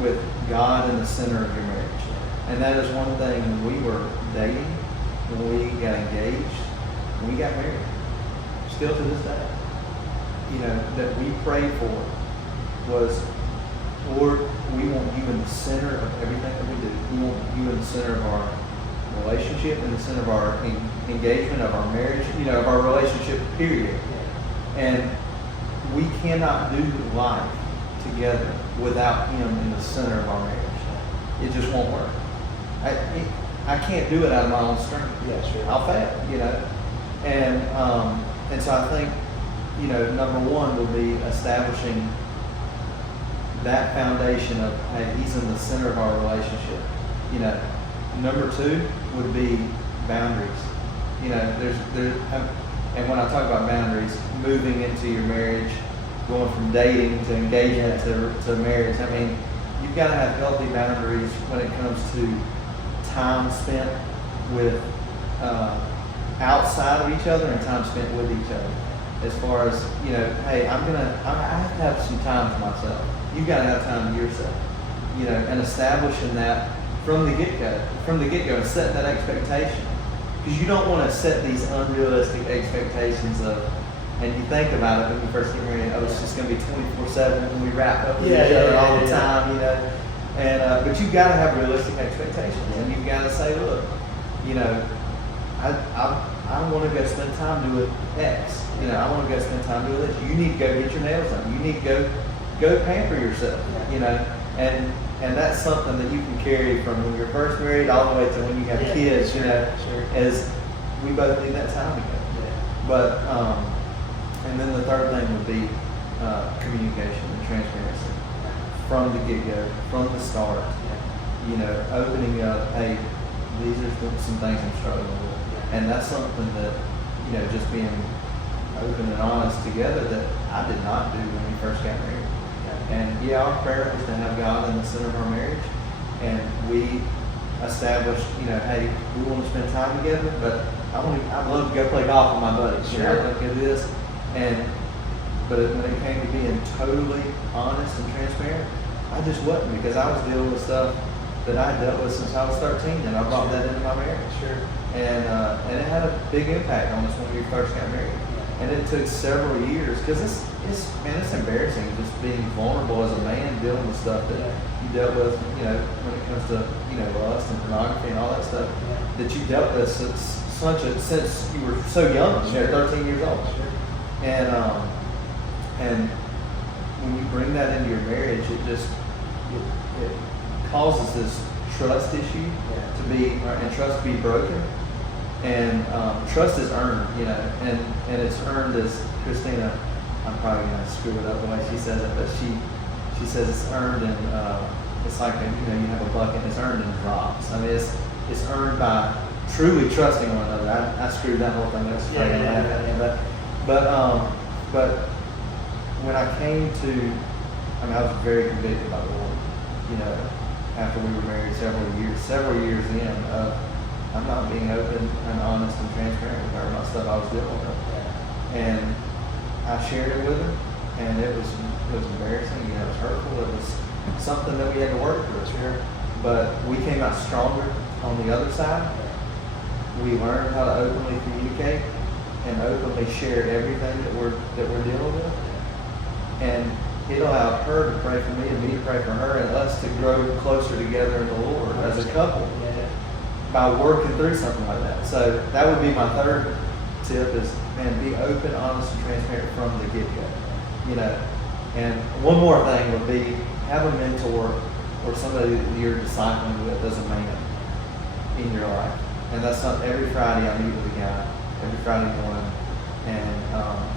with God in the center of your marriage. And that is one thing when we were dating, when we got engaged, when we got married, still to this day, you know, that we prayed for was, Lord, we want you in the center of everything that we do. We want you in the center of our relationship, in the center of our engagement, of our marriage, you know, of our relationship, period. And we cannot do life together without him in the center of our marriage. It just won't work. I can't do it out of my own strength. Yeah, sure. I'll fail, you know. And so I think, you know, number one would be establishing that foundation of, hey, he's in the center of our relationship. You know, number two would be boundaries. You know, and when I talk about boundaries, moving into your marriage, going from dating to engagement to marriage, I mean, you've got to have healthy boundaries when it comes to time spent with outside of each other and time spent with each other. As far as, you know, hey, I have to have some time for myself. You've got to have time to yourself, you know, and establishing that from the get-go and setting that expectation. Because you don't want to set these unrealistic expectations of, and you think about it when you first get married, oh, it's just going to be 24/7 when we wrap up with each other all the time, you know. And but you've got to have realistic expectations, and you've got to say, look, you know, I want to go spend time doing X. You know, I want to go spend time doing this. You need to go get your nails done. You need to go pamper yourself. You know, and that's something that you can carry from when you're first married all the way to when you have kids. You know, as we both need that time together. But and then the third thing would be communication and transparency from the get-go, from the start. You know, opening up, hey, these are some things I'm struggling with. And that's something that, you know, just being open and honest together that I did not do when we first got married. And our prayer was to have God in the center of our marriage. And we established, you know, hey, we want to spend time together, but I'd love to go play golf with my buddies. You know, I'd love to do this. But when it came to being totally honest and transparent, I just wasn't, because I was dealing with stuff that I dealt with since I was 13, and I brought that into my marriage. And it had a big impact on us when we first got married. And it took several years, because it's embarrassing just being vulnerable as a man dealing with stuff that you dealt with, you know, when it comes to, you know, lust and pornography and all that stuff that you dealt with since you were so young, you know, 13 years old. And when you bring that into your marriage, it causes this trust issue to be, and trust to be broken. And trust is earned, you know, and it's earned as Christina, I'm probably going to screw it up the way she says it, but she says it's earned in, it's like, you know, you have a bucket, it's earned in drops. I mean, it's earned by truly trusting one another. I screwed that whole thing up. But when I came to, I mean, I was very convicted by the Lord, you know, after we were married several years in, I'm not being open and honest and transparent with her about stuff I was dealing with. And I shared it with her, and it was embarrassing, you know, it was hurtful, it was something that we had to work through. But we came out stronger on the other side. We learned how to openly communicate and openly share everything that we're dealing with. And it allowed her to pray for me and me to pray for her, and us to grow closer together in the Lord as a couple by working through something like that. So that would be my third tip is, man, be open, honest, and transparent from the get-go. You know, and one more thing would be have a mentor or somebody that you're discipling with as a man in your life. And that's not every Friday I meet with a guy, every Friday morning, and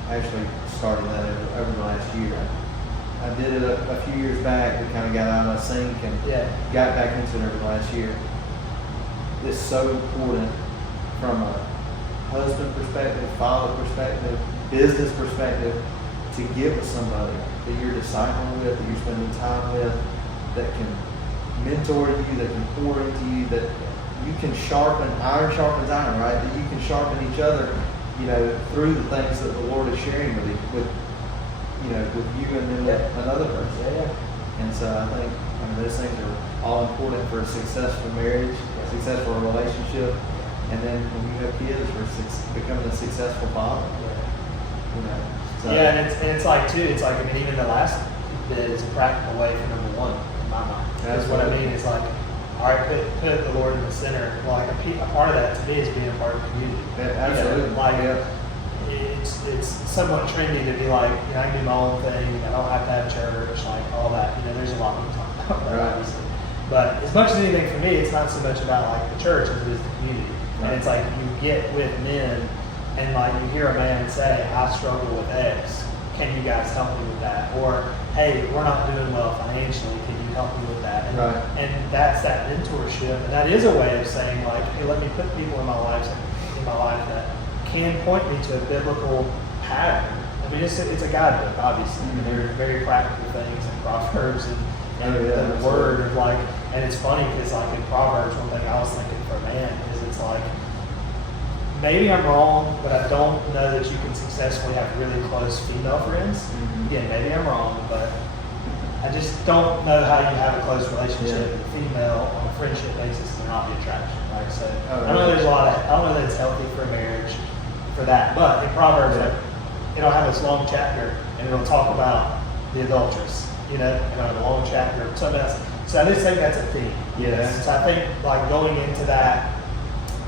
actually started that over the last year. I did it a few years back, but kind of got out of my sync and got back into it over the last year. It's so important from a husband perspective, father perspective, business perspective, to get with somebody that you're discipling with, that you're spending time with, that can mentor you, that can pour into you, that you can sharpen, iron sharpens iron, right? That you can sharpen each other, you know, through the things that the Lord is sharing with you, you and then another person. And so I think those things are all important for a successful marriage, a successful relationship, and then when you have kids, for becoming a successful father. You know, so. And it's like too. It's like, I mean, even the last bit is a practical way for number one in my mind. That's what I mean. Is like, all right, put the Lord in the center. Like a part of that to me is being a part of the community. Absolutely. You know, like it's somewhat trendy to be like, you know, I can do my own thing. I don't have to have church, like all that. You know, there's a lot we can talk about that, obviously. But as much as anything for me, it's not so much about like the church as it is the community. Right. And it's like you get with men and like you hear a man say, I struggle with X. Can you guys help me with that? Or, hey, we're not doing well financially. Can you help me with that? And that's that mentorship. And that is a way of saying like, hey, let me put people in my life that can point me to a biblical pattern. I mean, it's a guidebook, obviously. I mean, there are very practical things and Proverbs and and Oh, yeah, the word of like, and it's funny because like in Proverbs, one thing I was thinking for a man is it's like, maybe I'm wrong, but I don't know that you can successfully have really close female friends. Mm-hmm. Again, maybe I'm wrong, but I just don't know how you have a close relationship with a female on a friendship basis and not be attraction. Like so, I know there's a lot of, I don't know that it's healthy for marriage for that. But in Proverbs, like, it'll have this long chapter and it'll talk about the adulteress, you know, and on a long chapter, something else. So I just think that's a theme. Yes. So I think like going into that,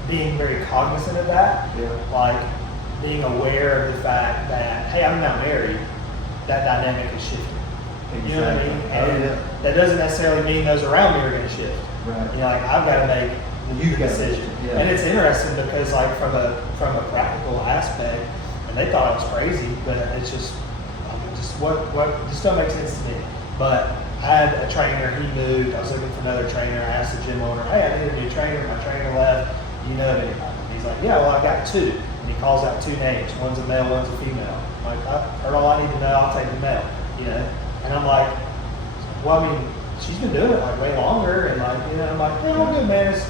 being very cognizant of that, like being aware of the fact that, hey, I'm not married, that dynamic is shifting. Exactly. You know what I mean? And that doesn't necessarily mean those around me are going to shift. Right. You know, like I've got to make the decision. Yeah. And it's interesting because, like, from a practical aspect, and they thought I was crazy, but it's just just don't make sense to me. But I had a trainer. He moved. I was looking for another trainer. I asked the gym owner, "Hey, I need a new trainer. My trainer left. Do you know of anybody?" And he's like, "Yeah, well, I got two." And he calls out two names. One's a male. One's a female. I'm like, I heard all I need to know. I'll take the male. You know. And I'm like, well, I mean, she's been doing it like way longer, and like, you know, I'm like, yeah, I'm good, man. It's,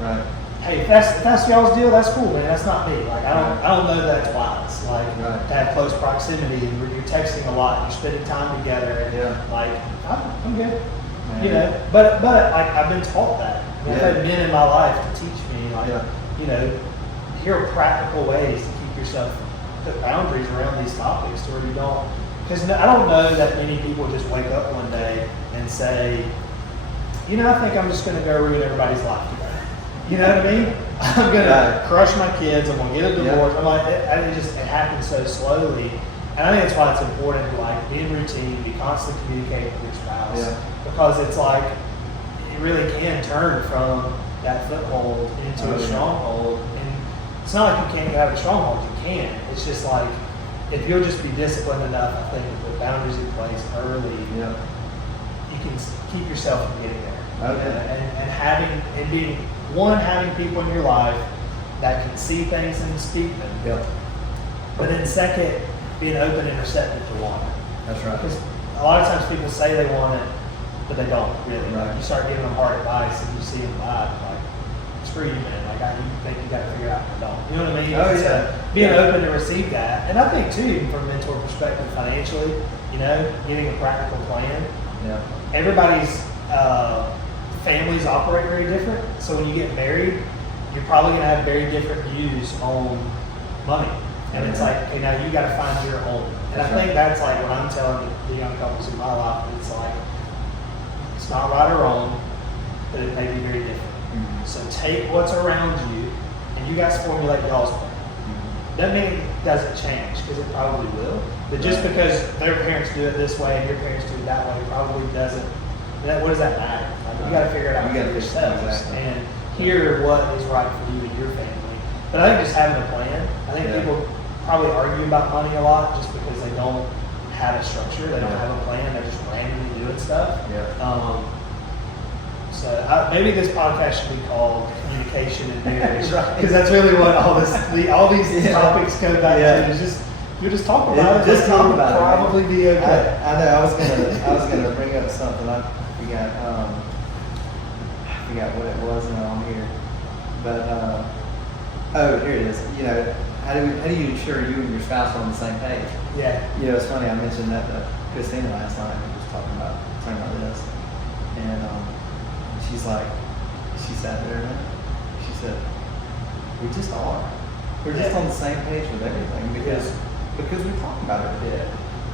Right. hey, if that's y'all's deal, that's cool, man. That's not me. Like, I don't know that that's wise. Like, to have close proximity, and where you're texting a lot, and you're spending time together, and like, I'm good. Man. You know, but like I've been taught that. I've had men in my life to teach me, like, you know, here are practical ways to keep yourself, put boundaries around these topics, to where you don't. Because I don't know that many people just wake up one day and say, you know, I think I'm just going to go ruin everybody's life today. You know what I mean? I'm going to crush my kids. I'm going to get a divorce. I'm like, it happens so slowly. And I think that's why it's important to like be in routine, be constantly communicating with your spouse. Because it's like, it really can turn from that foothold into a stronghold. And it's not like you can't have a stronghold. You can. It's just like, if you'll just be disciplined enough, I think, to put boundaries in place early, you can keep yourself from getting there. Okay. And having people in your life that can see things and speak them. But then second, being open and receptive to want it. That's right. Because a lot of times people say they want it, but they don't really. Right. You start giving them hard advice and you see them lie, like, screw you, man. Like, you think you got to figure it out, but don't. You know what I mean? Being open to receive that. And I think, too, even from a mentor perspective financially, you know, getting a practical plan. Everybody's families operate very different. So when you get married, you're probably going to have very different views on money. And it's like, okay, now you got to find your own. And I think that's like what I'm telling the young couples in my life. It's like, it's not right or wrong, but it may be very different. So take what's around you, and you guys formulate y'all's plan. Doesn't mean it doesn't change, because it probably will. But just because their parents do it this way and your parents do it that way, probably doesn't. What does that matter? Like, you got to figure it out for yourselves and hear what is right for you and your family. But I think just having a plan. I think people probably argue about money a lot just because they don't have a structure. They don't have a plan. They're just randomly doing stuff. So maybe this podcast should be called Communication and Marriage, because that's really what all these topics go back to. Is just you just talk about it. Just talk about it. Probably be okay. I know. I was gonna bring up something. I forgot what it was now on here, but here it is. You know, how do you ensure you and your spouse are on the same page? You know, it's funny. I mentioned that to Christina last night. We were just talking about this, and she sat there and she said, we just are. We're just on the same page with everything because we talk about it every day.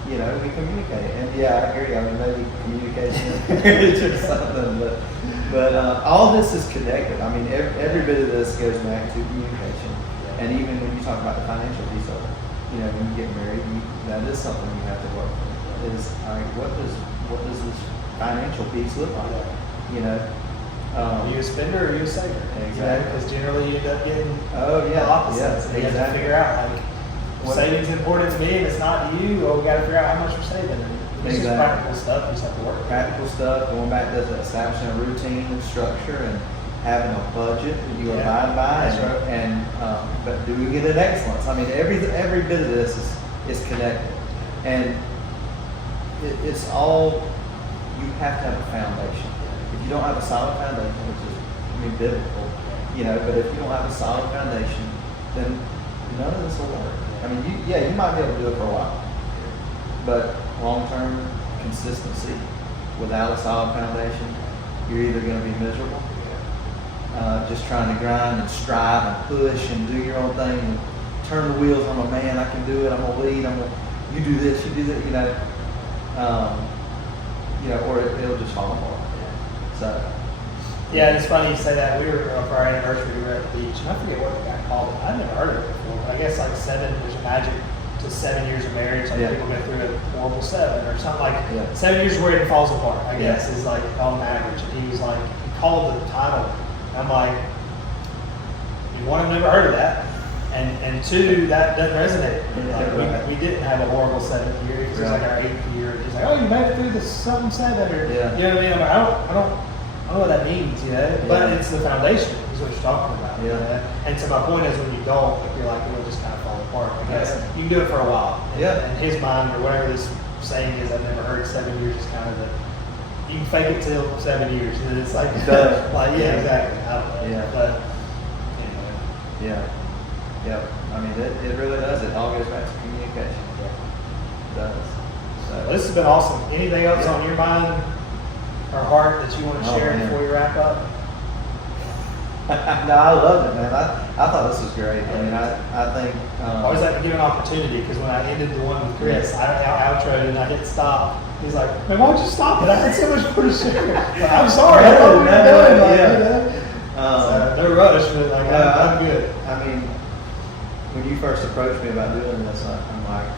You know, we communicate. And I hear you. I mean, maybe communication is something, but all this is connected. I mean, every bit of this goes back to communication. And even when you talk about the financial piece of it, you know, when you get married, that is something you have to work with. Is, all right, what does this financial piece look like? You know, are you a spender or are you a saver? Exactly. Because generally you end up getting the opposites. And you have to figure out, like, saving's important to me and it's not to you, or we got to figure out how much we're saving. And it's just practical stuff you just have to work with. Practical stuff, going back to establishing a routine and structure and having a budget that you abide by. But doing it in excellence. I mean, every bit of this is connected. And it's all you have to have a foundation. If you don't have a solid foundation, which is, biblical, but if you don't have a solid foundation, then none of this will work. I mean, you might be able to do it for a while, but long-term consistency without a solid foundation, you're either going to be miserable, just trying to grind and strive and push and do your own thing and turn the wheels. I'm a man, I can do it. I'm gonna lead. You do this, you do that. Or it'll just fall apart. So. Yeah, it's funny you say that. We were for our anniversary. We were at the beach, and I forget what the guy called it. I've never heard of it before, but I guess like there's a magic to 7 years of marriage. Like people go through a horrible 7 or something like 7 years where it falls apart. I guess is like on average. And he was like, he called the title. And I'm like, one, I've never heard of that, and two, that doesn't resonate. Like, we didn't have a horrible 7th year. It was like our 8th year. He's like, oh, you made it through the 7, or you know what I mean? I'm like, I don't know what that means, but it's the foundation is what you're talking about. And so my point is, when you don't, I feel like it'll just kind of fall apart. I guess you can do it for a while. In his mind, or whatever this saying is, I've never heard 7 years is kind of you can fake it till 7 years, and it's like, exactly. I don't know. But anyway. I mean, it really does. It all goes back to communication. It does. So this has been awesome. Anything else on your mind or heart that you want to share before we wrap up? No, I loved it, man. I thought this was great. I mean, I think I always have to give an opportunity, because when I ended the one with Chris, I outroed and I hit stop. He's like, man, why don't you stop it? I had so much more to share. I'm sorry. I thought we were done. So, no rush, but I'm good. I mean, when you first approached me about doing this, I'm like,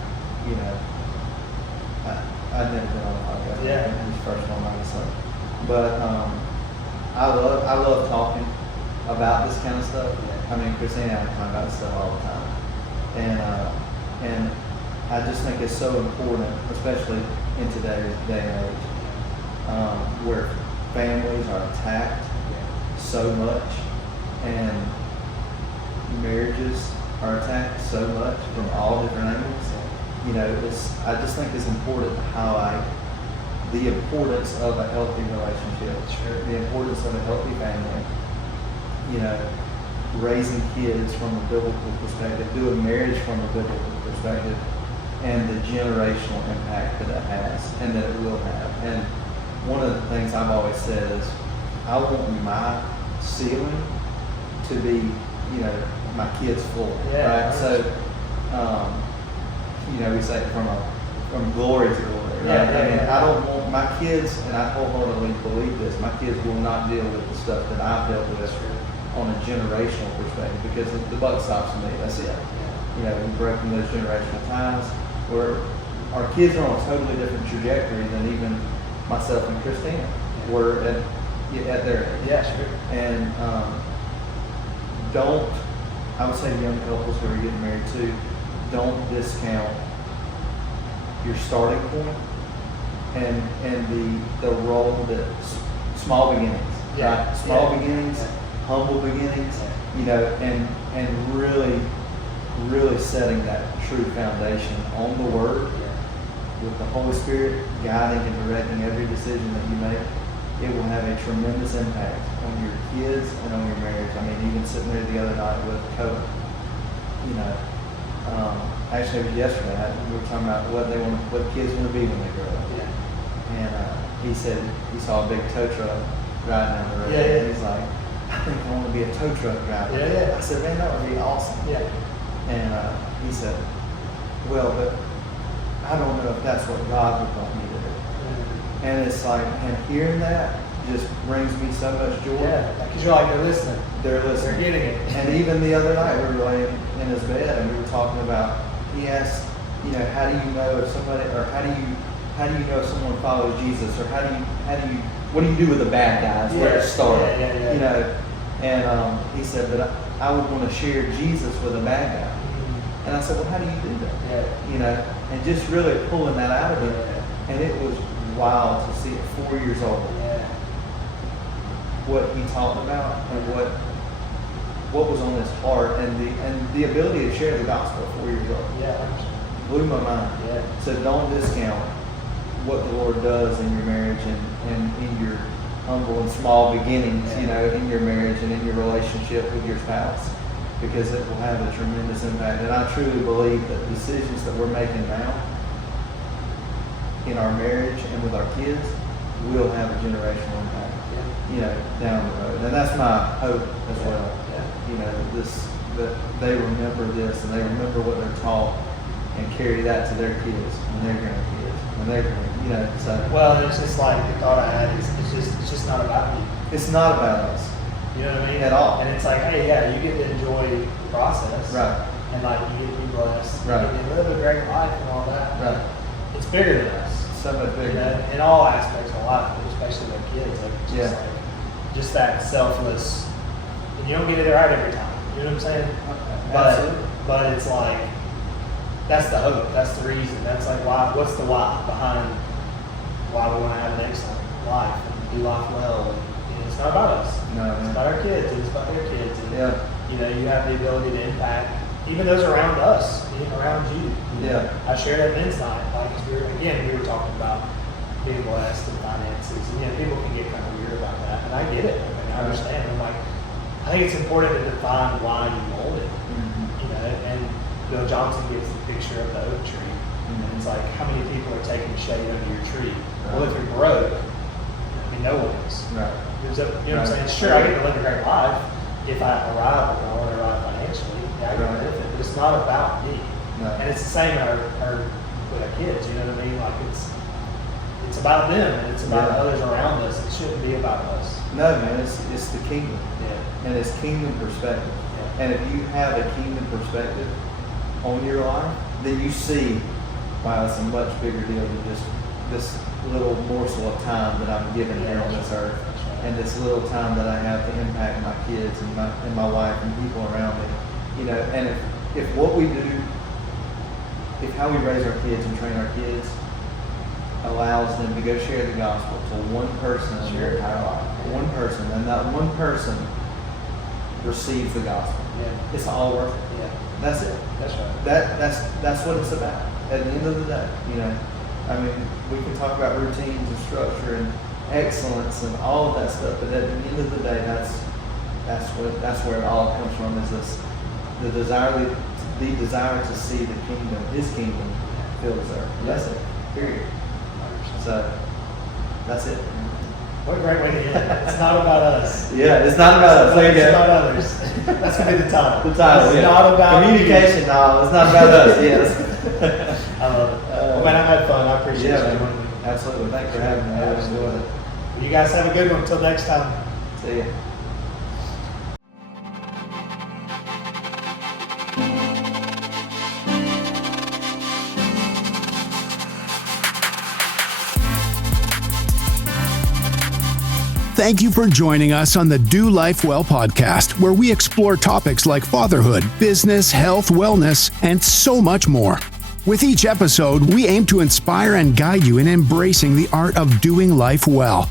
I'd never been on a podcast. It was the first one, honestly. But I love talking about this kind of stuff. I mean, Christina and I talk about this stuff all the time, and I just think it's so important, especially in today's day and age, where families are attacked so much, and marriages are attacked so much from all different angles. I just think it's important to highlight the importance of a healthy relationship, the importance of a healthy family, raising kids from a biblical perspective, doing marriage from a biblical perspective, and the generational impact that it has and that it will have. And one of the things I've always said is, I want my ceiling to be, my kids' floor, right? So, we say from glory to glory, right? I mean, I don't want my kids, and I wholeheartedly believe this, my kids will not deal with the stuff that I've dealt with on a generational perspective, because the buck stops with me. That's it. We've broken those generational ties, where our kids are on a totally different trajectory than even myself and Christina were at their age. And I would say to young couples who are getting married too, don't discount your starting point and the role that small beginnings, right? Small beginnings, humble beginnings, and really setting that true foundation on the Word, with the Holy Spirit guiding and directing every decision that you make. It will have a tremendous impact on your kids and on your marriage. I mean, even sitting there the other night with Cohen, actually it was yesterday, we were talking about what kids want to be when they grow up. And he said he saw a big tow truck riding down the road. And he's like, I think I want to be a tow truck driver. I said, man, that would be awesome. And he said, well, but I don't know if that's what God would want me to do. And it's like, and hearing that just brings me so much joy. Because you're like, they're listening. They're listening. They're getting it. And even the other night, we were laying in his bed and we were talking about, he asked, how do you know if somebody, or how do you know if someone follows Jesus, or what do you do with the bad guys? Where it started, And he said, but I would want to share Jesus with a bad guy. And I said, well, how do you do that? And just really pulling that out of him. And it was wild to see at 4 years old what he talked about and what was on his heart, and the ability to share the gospel at 4 years old. Blew my mind. So don't discount what the Lord does in your marriage and in your humble and small beginnings, you know, in your marriage and in your relationship with your spouse, because it will have a tremendous impact. And I truly believe that the decisions that we're making now in our marriage and with our kids will have a generational impact, you know, down the road. And that's my hope as well. You know, that they remember this and they remember what they're taught and carry that to their kids and their grandkids and their you know. So well, it's just like the thought I had is it's just not about you. It's not about us. You know what I mean? At all. And it's like, hey, yeah, you get to enjoy the process, right? And like you get to be blessed, right? You get to live a great life and all that, right? It's bigger than us. So much bigger. You know, in all aspects of life, but especially with kids. Like, just that selfless. And you don't get it right every time. You know what I'm saying? But it's like that's the hope. That's the reason. That's like why. What's the why behind why we want to have an excellent life and do life well? And it's not about us. No, it's about our kids. And it's about their kids. And you know, you have the ability to impact even those around us, even around you. Yeah. I shared at men's night, like we were talking about being blessed and finances. And you know, people can get kind of weird about that, and I get it. I mean, I understand. I'm like, I think it's important to define why you want it. You know, and Bill Johnson gives the picture of the oak tree, and it's like, how many people are taking shade under your tree? Well, if you're broke, I mean, no one is. Right. You know what I'm saying? Sure, I get to live a great life if I arrive or I want to arrive financially. Yeah, I get to benefit, but it's not about me. No. And it's the same with our kids. You know what I mean? Like it's about them and it's about others around us. It shouldn't be about us. No, man, it's the kingdom. And it's kingdom perspective. And if you have a kingdom perspective on your life, then you see, wow, it's a much bigger deal than just this little morsel of time that I'm given here on this earth, and this little time that I have to impact my kids and my wife and people around me. You know, and if what we do, if how we raise our kids and train our kids allows them to go share the gospel to one person in their entire life, one person, and that one person receives the gospel, it's all worth it. That's it. That's right. That's what it's about. At the end of the day, you know, I mean, we can talk about routines and structure and excellence and all of that stuff, but at the end of the day, that's where it all comes from. Is the desire to see the kingdom, His kingdom, fill this earth. That's it. Period. So that's it. What a great way to end it. It's not about us. Yeah, it's not about us. There you go. It's about others. That's going to be the title. The title, It's not about communication. you. No, it's not about us. Yes. I love it. Well, man, I had fun. I appreciate you joining me. Absolutely. Thanks for having me. I really enjoyed it. You guys have a good one. Until next time. See ya. Thank you for joining us on the Do Life Well podcast, where we explore topics like fatherhood, business, health, wellness, and so much more. With each episode, we aim to inspire and guide you in embracing the art of doing life well.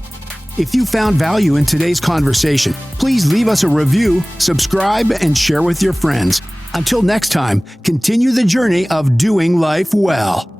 If you found value in today's conversation, please leave us a review, subscribe, and share with your friends. Until next time, continue the journey of doing life well.